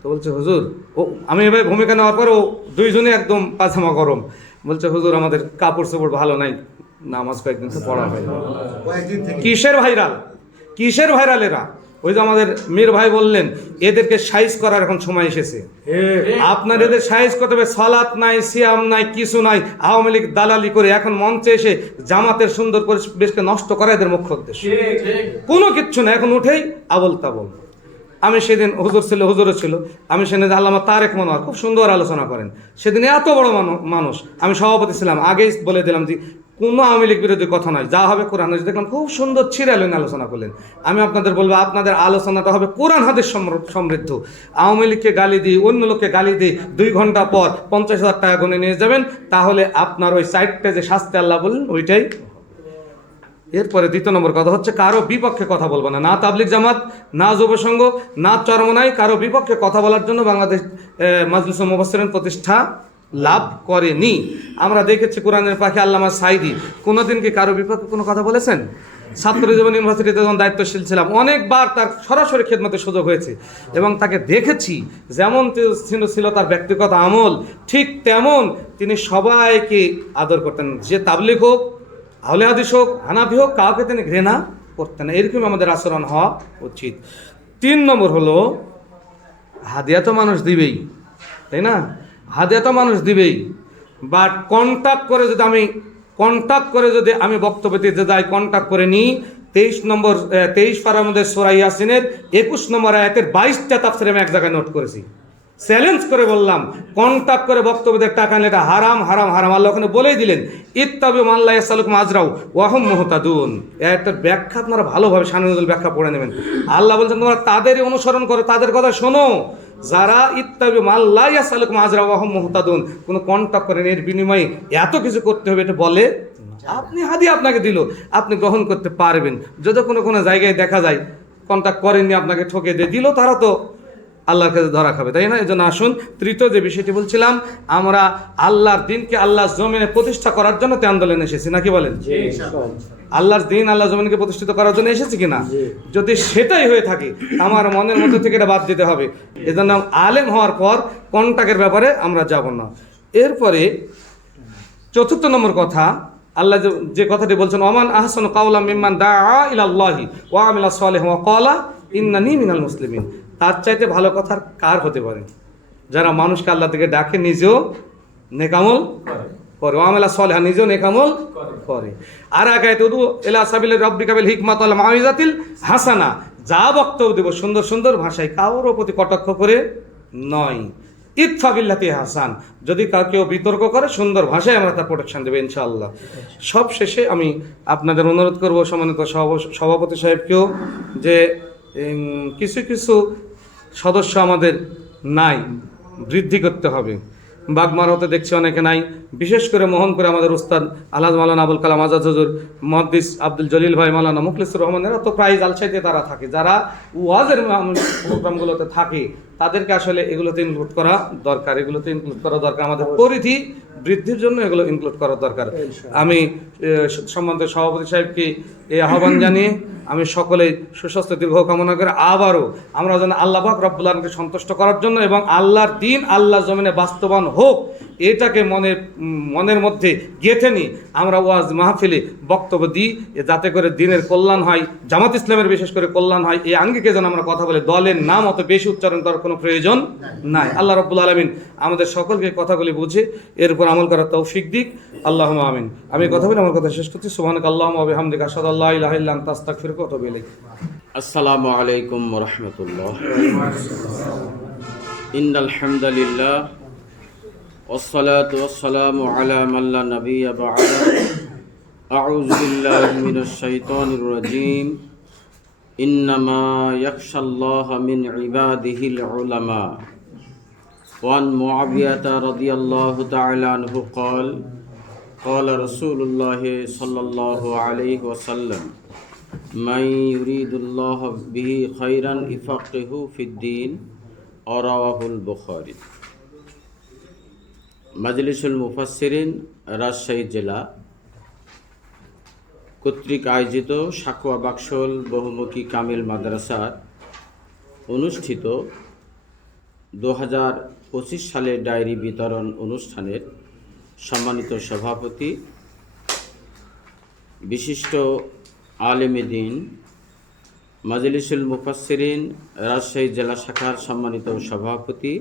তো বলছে হুজুর, ও আমি এভাবে ভূমিকা নেওয়ার পর ও 2 জনই একদম পাজামা গরম। বলছে হুজুর আমাদের কাপড় চোপড় ভালো নাই, নামাজ কয়েকদিন তো পড়া হয়। কিসের ভাইরাল, কিসের ভাইরাল এরা? ওই যে আমাদের মীর ভাই বললেন, এদেরকে সাইজ করার এখন সময় এসেছে। আপনার এদের সাইজ করতে হবে। সালাত নাই, সিয়াম নাই, কিছু নাই, আওয়ামী লীগ দালালি করে এখন মঞ্চে এসে জামাতের সুন্দর পরিবেশকে নষ্ট করা এদের মুখ্য উদ্দেশ্য। কোনো কিচ্ছু না, এখন উঠেই আবল তাবল। আমি সেদিন হুজুর ছিল, হুজুরও ছিল, আমি সেদিন আল্লামা তারেক মনোয়ার খুব সুন্দর আলোচনা করেন। সেদিন এত বড় মানুষ, আমি সভাপতি ছিলাম, আগেই বলে দিলাম যে কোনো আওয়ামী লীগ বিরোধী কথা নয়, যা হবে কোরআন হাদিস। দেখলাম খুব সুন্দর ছিড়ালেন আলোচনা করলেন। আমি আপনাদের বলবো, আপনাদের আলোচনাটা হবে কোরআন হাদিস সমৃদ্ধ। আওয়ামী লীগকে গালি দিই, অন্য লোককে গালি দিই, 2 ঘন্টা পর 50,000 টাকা গুনে নিয়ে যাবেন, তাহলে আপনার ওই সাইডটা যে শাস্তি আল্লাহ বললেন ওইটাই। এরপরে 2 নম্বর কথা হচ্ছে, কারো বিপক্ষে কথা বলবো না। না তাবলিগ জামাত, না যুবসংঘ, না চরমনাই, কারো বিপক্ষে কথা বলার জন্য বাংলাদেশ মাজলিসুল মুফাসসিরিন প্রতিষ্ঠা লাভ করেনি। আমরা দেখেছি কোরআনের পাখি আল্লামা সাইদি কোনোদিন কি কারো বিপক্ষে কোনো কথা বলেছেন? ছাত্র জীবন ইউনিভার্সিটিতে যখন দায়িত্বশীল ছিলাম, অনেকবার তার সরাসরি খেদমতের সুযোগ হয়েছে এবং তাকে দেখেছি যেমন ছিল তার ব্যক্তিগত আমল, ঠিক তেমন তিনি সবাইকে আদর করতেন। যে তাবলিগ হোক, আহলে হাদিস হোক, হানাফি হোক, কাউকে তিনি ঘৃণা করতেন না। এরকম আমাদের আচরণ হওয়া উচিত। 3 নম্বর হলো, হাদিয়া তো মানুষ দিবেই, তাই না? হাদিয়া তো মানুষ দিবেই, বাট কন্ট্যাক্ট করে যদি আমি বক্তব্য দিতে যাই, কন্ট্যাক্ট করে নিই, 23 পারার মধ্যে সূরা ইয়াসিনের 21 নম্বর আয়াতের 22টা তাফসীর আমি এক জায়গায় নোট করেছি। চ্যালেঞ্জ করে বললাম, কন্ট্যাক্ট করে বক্তব্য দিয়ে টাকা নিলে এটা হারাম, হারাম, হারাম। আল্লাহ ওখানে বলেই দিলেন, ইত্তাবিউ মান লা ইয়াসআলুকুম আজরাও ওয়া হুম মুহতাদুন। একটা ব্যাখ্যা আপনারা ভালোভাবে শানুজুল ব্যাখ্যা পড়ে নেবেন। আল্লাহ বলছেন তোমরা তাদেরই অনুসরণ করো, তাদের কথা শোনো যারা ইত্তাবিউ মান লা ইয়াসআলুকুম আজরাও ওয়া হুম মুহতাদুন। কোনো কন্ট্যাক্ট করেন, এর বিনিময়ে এত কিছু করতে হবে এটা বলে আপনি হাদিয়া আপনাকে দিল, আপনি গ্রহণ করতে পারবেন। যদি কোনো জায়গায় দেখা যায় কন্ট্যাক্ট করেননি, আপনাকে ঠকে দিয়ে দিল, তারা তো আল্লাহর কাছে ধরা খাবে, তাই না? এই জন্য আসুন, তৃতীয় যে বিষয়টি বলছিলাম, আমরা আল্লাহর দিনকে আল্লাহর জমিনে প্রতিষ্ঠা করার জন্য তে আন্দোলনে এসেছি, নাকি বলেন? আল্লাহর দিন আল্লাহ জমিনকে প্রতিষ্ঠিত করার জন্য এসেছি কিনা? যদি সেটাই হয়ে থাকে, আমার মনের মধ্যে থেকে এটা বাদ দিতে হবে। এজন্য আলেম হওয়ার পর কন্ট্যাক্টের ব্যাপারে আমরা যাব না। এরপরে 4 নম্বর কথা, আল্লাহ যে কথাটি বলছেন, ওমান আহসানু কাওলাম মিম্মান দাআ ইলাল্লাহি ওয়া আমিলা সালিহান ওয়া ক্বালা ইন্নানি মিনাল মুসলিমিন। তার চাইতে ভালো কথা কার হতে পারে? যারা মানুষকে আল্লাহ থেকে ডাকে, নিজেও নেকামল করে, ওয়া আমিলা সালিহান, নিজেও নেকামল করে। আর আগাইতে উদু ইলা সাবিলি রাব্বিকা বিল হিকমাতি ওয়াল মাউইজাতিল হাসানা, যা বক্তব্য দেব সুন্দর সুন্দর ভাষায়, কারোর প্রতি কটাক্ষ করে নয়। ইদফা বিল্লাতি হাসান, যদি কেউ বিতর্ক করে সুন্দর ভাষায় আমরা তার প্রোটেকশন দেবো ইনশাআল্লাহ। সব শেষে আমি আপনাদের অনুরোধ করব, সম্মানিত সভাপতি সাহেবকেও, যে কিছু সদস্য আমাদের নাই, বৃদ্ধি করতে হবে। বাগমারাতে দেখছি অনেকে নাই, বিশেষ করে মোহনপুরে আমাদের উস্তাদ আলহাজ মাওলানা আবুল কালাম আজাদ হুজুর, মুহাদ্দিস আব্দুল জলিল ভাই, মাওলানা মুখলিসুর রহমানেরা তো প্রায় জালসাইতে তারা থাকে, যারা ওয়াজের প্রোগ্রামগুলোতে থাকে, তাদেরকে আসলে এগুলোতে ইনক্লুড করা দরকার, আমাদের পরিধি বৃদ্ধির জন্য এগুলো ইনক্লুড করা দরকার। আমি সম্মানিত সভাপতি সাহেবকে এই আহ্বান জানিয়ে আমি সকলেই সুস্বাস্থ্য দীর্ঘ কামনা করে, আবারও আমরা যেন আল্লাহ পাক রব্বুল আলামিনকে সন্তুষ্ট করার জন্য এবং আল্লাহর দিন আল্লাহর জমিনে বাস্তবায়ন হোক, এটাকে মনের মধ্যে গেঁথে নিই আমরা ওয়াজ মাহফিলে বক্তব্য দিই, যাতে করে দিনের কল্যাণ হয়, জামাত ইসলামের বিশেষ করে কল্যাণ হয়। এই আঙ্গিকে যেন আমরা কথা বলে, দলের নাম অত বেশি উচ্চারণ করার কোনো প্রয়োজন নাই। আল্লাহ রাব্বুল আলামিন আমাদের সকলকে কথাগুলি বুঝে এর উপর আমল করার তৌফিক দিক, আল্লাহুম্মা আমিন। আমি কথা বলে আমার কথা শেষ করছি। সুবহানাকা আল্লাহুম্মা ওয়া বিহামদিকা আশহাদু আল্লা ইলাহা ইল্লা আনতা আস্তাগফিরুকা ওয়া আতুবু ইলাইক। আসসালামু আলাইকুম ওয়া রাহমাতুল্লাহ। ইন্নাল হামদালিল্লাহ ওয়াসসালাতু ওয়াসসালামু আলা মান লা নাবিয়্যা বা'দা। আউযু বিল্লাহি মিনাশ শাইতানির রাজীম। ইন্নামা ইয়াখশাল্লাহা মিন ইবাদিহিল উলামা। ওয়ান মুআবিয়াতা রাদিয়াল্লাহু তাআলা আনহু ক্বাল ক্বালা রাসূলুল্লাহ সাল্লাল্লাহু আলাইহি ওয়াসাল্লাম মান ইউরিদুল্লাহু বিহি খায়রান ইফাক্কিহু ফিদ্দীন রাওয়াহুল বুখারী। মাজলিসুল মুফাসসিরিন রাজশাহী জেলা কর্তৃক আয়োজিত সাকুয়া বাকশল বহুমুখী কামিল মাদ্রাসার অনুষ্ঠিত 2025 সালের ডায়েরি বিতরণ অনুষ্ঠানের সম্মানিত সভাপতি, বিশিষ্ট আলেমে দ্বীন, মাজলিসুল মুফাসসিরিন রাজশাহী জেলা শাখার সম্মানিত সভাপতি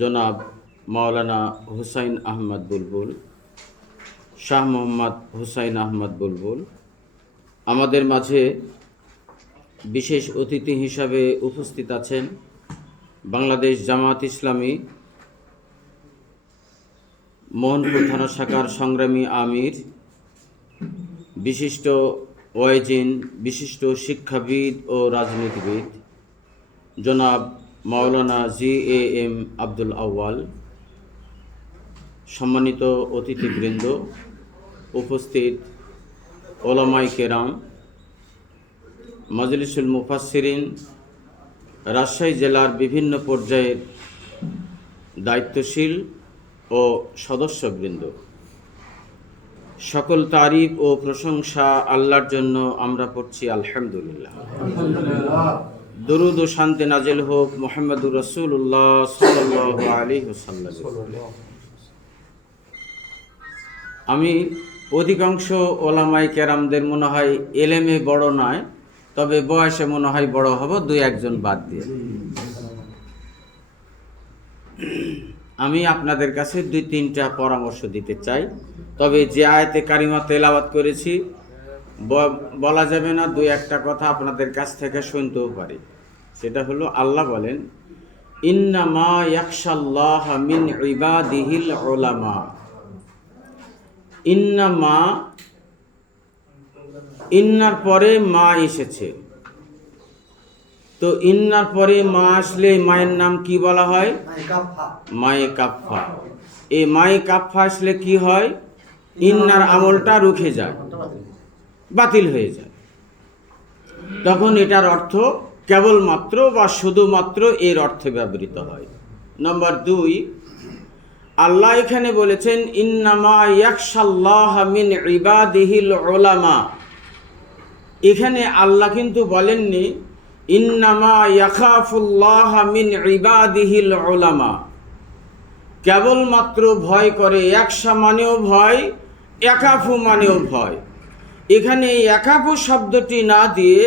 জনাব মাওলানা হুসাইন আহমদ বুলবুল, শাহ মোহাম্মদ হুসাইন আহমদ বুলবুল, আমাদের মাঝে বিশেষ অতিথি হিসাবে উপস্থিত আছেন বাংলাদেশ জামাত ইসলামী মোহনপুর থানা শাখার সংগ্রামী আমির, বিশিষ্ট ওয়াইজিন, বিশিষ্ট শিক্ষাবিদ ও রাজনীতিবিদ জনাব মাওলানা জিএএম আব্দুল আউয়াল, সম্মানিত অতিথিবৃন্দ, উপস্থিত ওলামায়ে কেরাম, মাজলিসুল মুফাসসিরিন রাজশাহী জেলার বিভিন্ন পর্যায়ের দায়িত্বশীল ও সদস্যবৃন্দ, সকল তারিফ ও প্রশংসা আল্লাহর জন্য। আমরা পড়ছি আলহামদুলিল্লাহ। দরুদ ও শান্তি নাজিল হোক মুহাম্মদুর রাসূলুল্লাহ সাল্লাল্লাহু আলাইহি ওয়াসাল্লাম। আমি অধিকাংশ ওলামায়ে কেরামদের মনে হয় এলেমে বড় নয়, তবে বয়সে মনে হয় বড় হব, 2-1 বাদ দিয়ে। আমি আপনাদের কাছে 2-3টা পরামর্শ দিতে চাই। তবে যে আয়াতে কারিমা তেলাওয়াত করেছি বলা যাবে না, 2-1টা কথা আপনাদের কাছ থেকে শুনতেও পারি। সেটা হলো, আল্লাহ বলেন ইন্নামা ইয়াখশাল্লাহ মিন ইবাদিহিল উলামা। ইন্নামা, ইন্নার পরে মা এসেছে, তো ইন্নার পরে মা আসলে মায়ের নাম কি বলা হয়? মায়ে কাফফা। এই মায়ে কাফফা আসলে কি হয়? ইন্নার আমলটা রুখে যায়, বাতিল হয়ে যায়। তখন এটার অর্থ কেবলমাত্র বা শুধুমাত্র এর অর্থে ব্যবহৃত হয়। নম্বর 2, আল্লাহ এখানে বলেছেন ইন্নামা ইয়াখশাল্লাহ মিন ইবাদিহিল উলামা। এখানে আল্লাহ কিন্তু বলেননি ইন্নামা ইয়াখাফুল্লাহ মিন ইবাদিহিল উলামা। কেবলমাত্র ভয় করে, ইয়াখশা মানেও ভয়, ইয়াখাফু মানেও ভয়। এখানে ইয়াখাফু শব্দটি না দিয়ে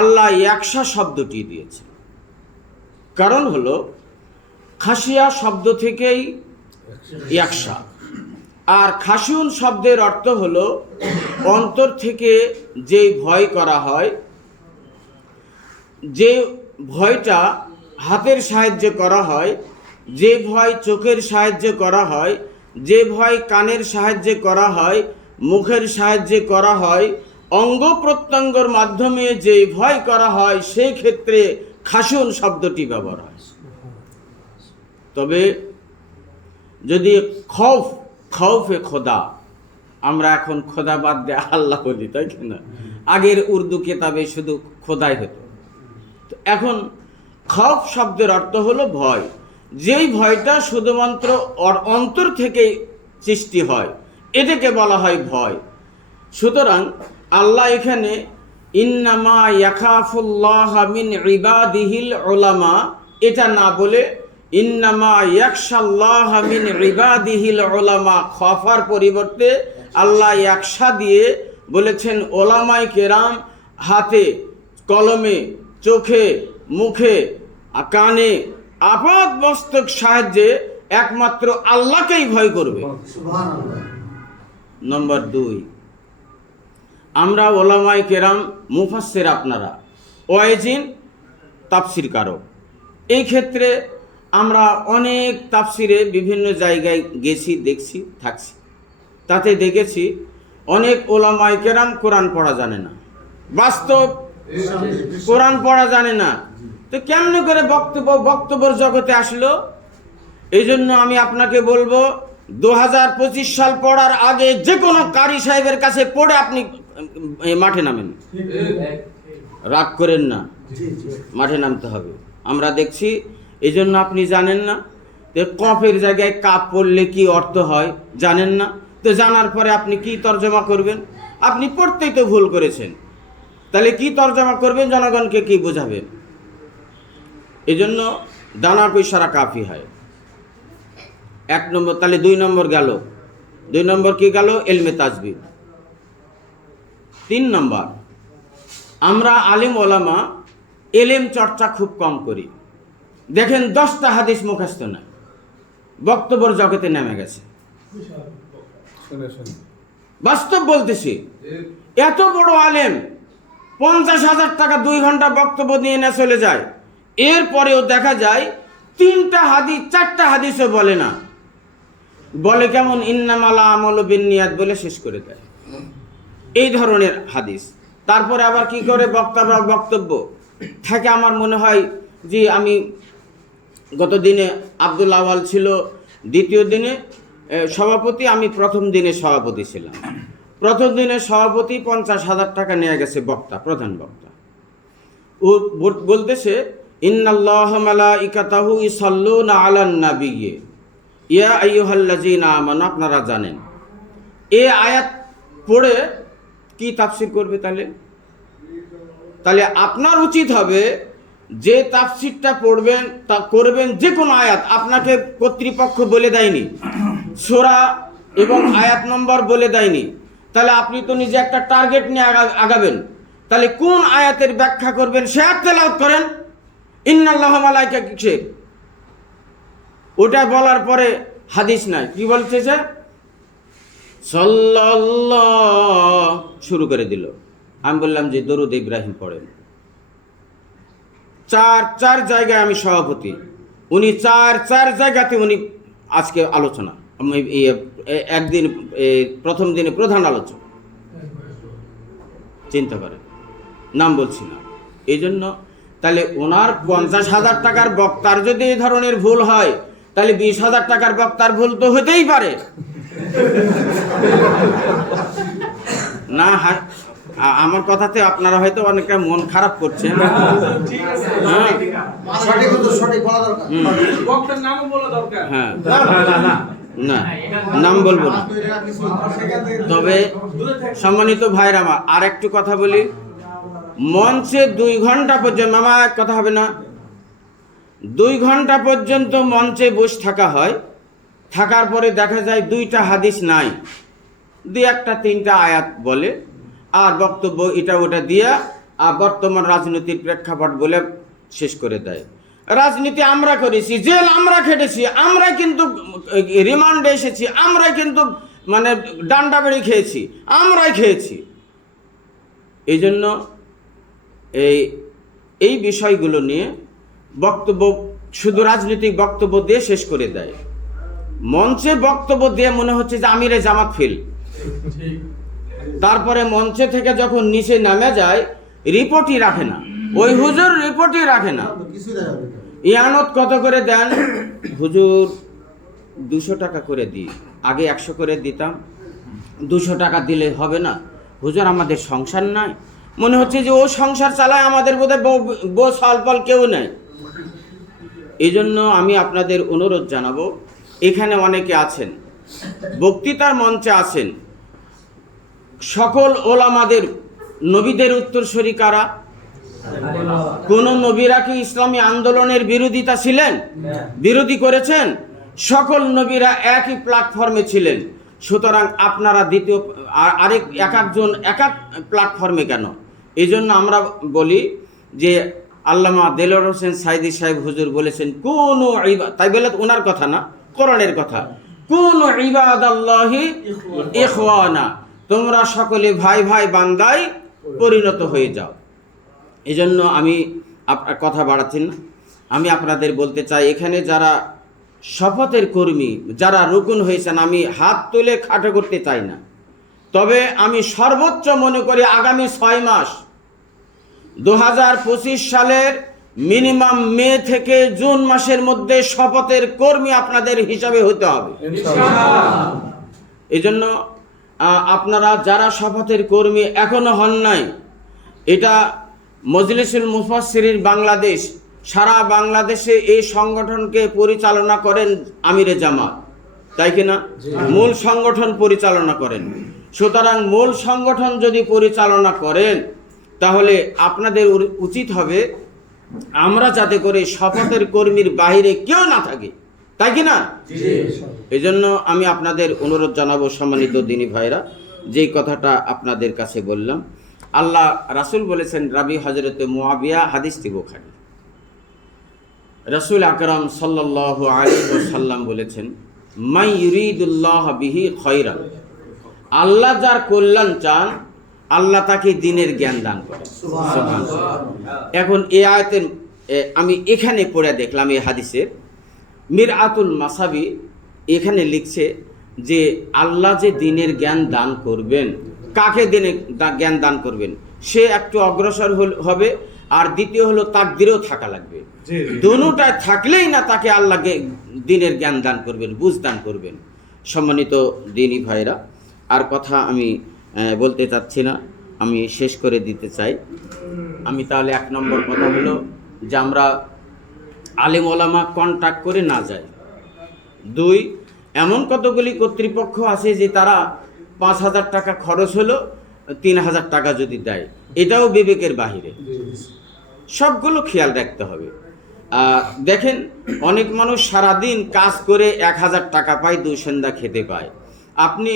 আল্লাহ ইয়াখশা শব্দটি দিয়েছে। কারণ হলো খাশিয়া শব্দ থেকেই ইয়াখশা, আর খাশিউন শব্দের অর্থ হলো অন্তর থেকে যে ভয় করা হয়, যে ভয়টা হাতের সাহায্যে করা হয়, যে ভয় চোখের সাহায্যে করা হয়, যে ভয় কানের সাহায্যে করা হয়, মুখের সাহায্যে করা হয়, অঙ্গ প্রত্যঙ্গর মাধ্যমে যে ভয় করা হয়, সেই ক্ষেত্রে খাশিউন শব্দটি ব্যবহার হয়। তবে যদি খৌফে খোদা, আমরা এখন খোদা বাদ দিয়ে আল্লাহ বলি, তাই কিনা? আগের উর্দু কিতাবে শুধু খোদাই হতো। এখন খৌফ শব্দের অর্থ হলো ভয়, যেই ভয়টা শুধুমাত্র অন্তর থেকে সৃষ্টি হয়, এটাকে বলা হয় ভয়। সুতরাং আল্লাহ এখানে ইন্নামা ইয়াখাফুল্লাহ মিন ইবাদিহিল উলামা এটা না বলে ইন্নামা ইয়াখশাল্লাহ মিন ইবাদিহিল উলামা, খফার পরিবর্তে আল্লাহ ইয়াখশা দিয়ে বলেছেন ওলামায়ে কেরাম হাতে কলমে, চোখে, মুখে, কানে, আপাত মস্তক সাহায্যে একমাত্র আল্লাহকেই ভয় করবে। নম্বর 2, আমরা ওলামায়ে কেরাম মুফাসসির, আপনারা ওয়াইজিন, তাফসির কারক। এই ক্ষেত্রে আমরা অনেক তাফসিরে বিভিন্ন জায়গায় গেছি, দেখছি, থাকছি। তাতে দেখেছি অনেক ওলামায়ে কেরাম কোরআন পড়া জানে না, বাস্তব কোরআন পড়া জানে না। তো কেমন করে বক্তব্যের জগতে আসলো? এই জন্য আমি আপনাকে বলবো 2025 সাল পড়ার আগে যে কোনো কারি সাহেবের কাছে পড়ে আপনি মাঠে নামেন, রাগ করেন না, মাঠে নামতে হবে। আমরা দেখছি, এই জন্য আপনি জানেন না যে কফের জায়গায় কাপ পড়লে কি অর্থ হয়, জানেন না। তো জানার পরে আপনি কি তর্জমা করবেন? আপনি পড়তেই তো ভুল করেছেন, তাহলে কি তর্জমা করবেন, জনগণকে কি বোঝাবেন? এই জন্য দানা কই সারা কাফি হয়। 1 নম্বর। তাহলে 2 নম্বর গেল। 2 নম্বর কি গেল? ইলমে তাজবিদ। 3 নম্বর, আমরা আলিম ওলামা এলেম চর্চা খুব কম করি। দেখেন 10টা হাদিস মুখস্থ নাই, বক্তব্যের জগতে নেমে গেছে। বাস্তব বলতেছি, এত বড় আলেম 50,000 টাকা 2 ঘন্টা বক্তব্য নিয়ে না চলে যায়, এরপরেও দেখা যায় 3টা হাদিস 4টা হাদিসও বলে না। বলে কেমন? ইন্নামাল আমালু বিন্নিয়াত বলে শেষ করে দেয়, এই ধরনের হাদিস। তারপরে আবার কি করে বক্তব্য থাকে। আমার মনে হয় যে আমি গত দিনে আব্দুল আওয়াল ছিল 2য় দিনে সভাপতি, আমি 1ম দিনে সভাপতি ছিলাম। 1ম দিনে সভাপতি 50,000 টাকা নিয়ে গেছে বক্তা, প্রধান বক্তা। ও বলতেছে ইন্নাল্লাহা মালাইকাতাহু ইসাল্লুনা আলান নাবিয়্যি ইয়া আইয়ুহাল্লাযীনা আমানু। আপনারা জানেন এই আয়াত পড়ে কি তাফসীর করবে? তাহলে আপনার উচিত হবে যে তাফসীরটা পড়বেন তা করবেন যে কোনো আয়াত। আপনাকে কর্তৃপক্ষ বলে দেয়নি, সূরা এবং আয়াত নম্বর বলে দেয়নি, তাহলে আপনি তো নিজে একটা টার্গেট নিয়ে আগাবেন। তাহলে কোন আয়াতের ব্যাখ্যা করবেন সে আয়াত তেলাওয়াত করেন। ইন্নাল্লাহা মালাইকা কিসে? ওটা বলার পরে হাদিস নাই, কি বলতেছে? সাল্লাল্লাহু শুরু করে দিল। আমি বললাম যে দরুদ ইব্রাহিম পড়েন। 4 জায়গায় আমি সভাপতি, উনি 4 জায়গাতে উনি আজকে আলোচনা, একদিন 1ম দিনে প্রধান আলোচনা। চিন্তা করেন, নাম বলছি না। এই জন্য তাহলে ওনার 50,000 টাকার বক্তার যদি এই ধরনের ভুল হয়, তাহলে 20,000 টাকার বক্তার ভুল তো হতেই পারে না। আমার কথাতে আপনারা হয়তো অনেকটা মন খারাপ করছেন। হ্যাঁ, না নাম বলবো না। তবে সম্মানিত ভাইরা আমার, আর একটু কথা বলি। মঞ্চে 2 ঘন্টা পর্যন্ত, মামা এক কথা হবে না, 2 ঘন্টা পর্যন্ত মঞ্চে বসে থাকা হয়। থাকার পরে দেখা যায় 2টা হাদিস নাই, 2-1টা 3টা আয়াত বলে, আর বক্তব্য এটা ওটা দিয়া আর বর্তমান রাজনীতির প্রেক্ষাপট বলে শেষ করে দেয়। রাজনীতি আমরা করেছি, জেল আমরা খেটেছি, আমরা কিন্তু রিমান্ডে এসেছি, আমরা কিন্তু মানে ডান্ডা বেড়ি খেয়েছি, আমরাই খেয়েছি। এই জন্য এই বিষয়গুলো নিয়ে বক্তব্য শুধু রাজনৈতিক বক্তব্য দিয়ে শেষ করে দেয়। মঞ্চে বক্তব্য দিয়ে মনে হচ্ছে যে আমিরে জামাত ফিল। তারপরে মঞ্চে থেকে যখন নিচে নামে যায়, রিপোর্টই রাখে না, ওই হুজুর রিপোর্টই রাখে না। ইয়ানত কত করে দেন? হুজুর 200 টাকা করে দিই, আগে 100 করে দিতাম, 200 টাকা দিলে হবে না? হুজুর আমাদের সংসার নাই। মনে হচ্ছে যে ও সংসার চালায়, আমাদের বোধহয় বউ সালপাল কেউ নেই। এই জন্য আমি আপনাদের অনুরোধ জানাবো, এখানে অনেকে আছেন, বক্তৃতার মঞ্চে আছেন, সকল ওলামাদের নবীদের উত্তরসূরি কারা? কোন নবীরা কি ইসলামী আন্দোলনের বিরোধিতা ছিলেন? বিরোধী করেছেন? সকল নবীরা একই প্ল্যাটফর্মে ছিলেন। সুতরাং আপনারা দ্বিতীয় এক একজন এক এক প্ল্যাটফর্মে কেন? এই জন্য আমরা বলি যে আল্লামা দেলোয়ার হোসেন সাইদি সাহেব হুজুর বলেছেন, কোন তাই বলে ওনার কথা না, কোরআনের কথা, কোন ইবাদাল্লাহি ইখওয়ানা, তোমরা সকলে ভাই ভাই বান্দায় পরিণত হয়ে যাও। এই জন্য আমি আপনার কথা বাড়াচ্ছি না, আমি আপনাদের বলতে চাই, এখানে যারা শপথের কর্মী, যারা রুকুন হয়েছেন, আমি হাত তুলে খাটো করতে চাই না, তবে আমি সর্বোচ্চ মনে করি আগামী 6 মাস 2025 সালের মিনিমাম মে থেকে জুন মাসের মধ্যে শপথের কর্মী আপনাদের হিসাবে হতে হবে। এই জন্য আপনারা যারা শপথের কর্মী এখনো হন নাই, এটা মজলিসুল মুফাসসিরিন বাংলাদেশ, সারা বাংলাদেশে এই সংগঠনকে পরিচালনা করেন আমিরে জামাত, তাই কিনা? মূল সংগঠন পরিচালনা করেন। সুতরাং মূল সংগঠন যদি পরিচালনা করেন, তাহলে আপনাদের উচিত হবে আমরা যাতে করে শপথের কর্মীর বাইরে কেউ না থাকে, তাই কিনা? এই জন্য আমি আপনাদের অনুরোধ জানাবো, সম্মানিত দিনী ভাইরা, যেই কথাটা আপনাদের কাছে বললাম। আল্লাহ রাসূল বলেছেন, রাবি হযরতে মুআবিয়া, হাদিসটি বুখারী, রাসূল আকরাম সাল্লাল্লাহু আলাইহি ওয়াসাল্লাম বলেছেন, মাই ইউরিদুল্লাহ বিহি খায়রান, আল্লাহ যার কল্যাণ চান আল্লাহ তাকে দ্বীনের জ্ঞান দান করেন। সুবহানাল্লাহ। এখন এই আয়াতের আমি এখানে পড়ে দেখলাম, এই হাদিসের মিরআতুল মাসাবি এখানে লিখছে যে আল্লাহ যে দ্বীনের জ্ঞান দান করবেন, কাকে দ্বীনের জ্ঞান দান করবেন, সে একটু অগ্রসর হবে, আর দ্বিতীয় হলো তাকদীরেও থাকা লাগবে। দুটোটায় থাকলেই না তাকে আল্লাহকে দ্বীনের জ্ঞান দান করবেন, বুঝ দান করবেন। সম্মানিত দ্বীনী ভাইরা, আর কথা আমি বলতে চাচ্ছি না, আমি শেষ করে দিতে চাই। আমি তাহলে 1 নম্বর কথা হলো যে আমরা আলেম ওলামা কন্ট্যাক্ট করে না যাই। 2, এমন কতগুলি কর্তৃপক্ষ আছে যে তারা 5,000 টাকা খরচ হলো 3,000 টাকা যদি দেয়, এটাও বিবেকের বাহিরে। সবগুলো খেয়াল রাখতে হবে। দেখেন, অনেক মানুষ সারাদিন কাজ করে 1,000 টাকা পায়, 2 সন্ধ্যা খেতে পায়। আপনি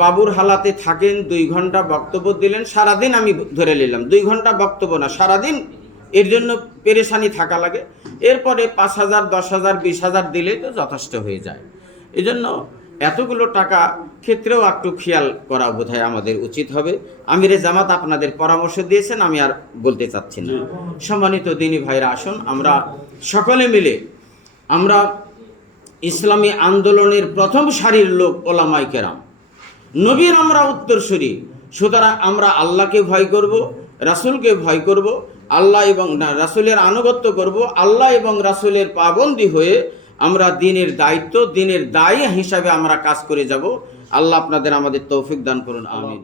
বাবুর হালাতে থাকেন, 2 ঘন্টা বক্তব্য দিলেন, সারাদিন আমি ধরে নিলাম 2 ঘন্টা বক্তব্য না, সারাদিন এর জন্য পেরেশানি থাকা লাগে। এরপরে 5,000, 10,000, 20,000 দিলেই তো যথেষ্ট হয়ে যায়। এই জন্য এতগুলো টাকা ক্ষেত্রেও একটু খেয়াল করা বোধহয় আমাদের উচিত হবে। আমিরে জামাত আপনাদের পরামর্শ দিয়েছেন, আমি আর বলতে চাচ্ছি না। সম্মানিত দ্বীনী ভাইরা, আসুন আমরা সকলে মিলে আমরা ইসলামী আন্দোলনের প্রথম সারির লোক ওলামায়ে কেরাম, নবীর আমরা উত্তরসূরি। সুতরাং আমরা আল্লাহকে ভয় করব, রাসূলকে ভয় করব, আল্লাহ এবং রাসূলের আনুগত্য করব, আল্লাহ এবং রাসূলের পাবন্দী হয়ে আমরা দ্বীনের দায়িত্ব, দ্বীনের দায়ী হিসাবে আমরা কাজ করে যাব। আল্লাহ আপনাদের আমাদের তৌফিক দান করুন, আমিন।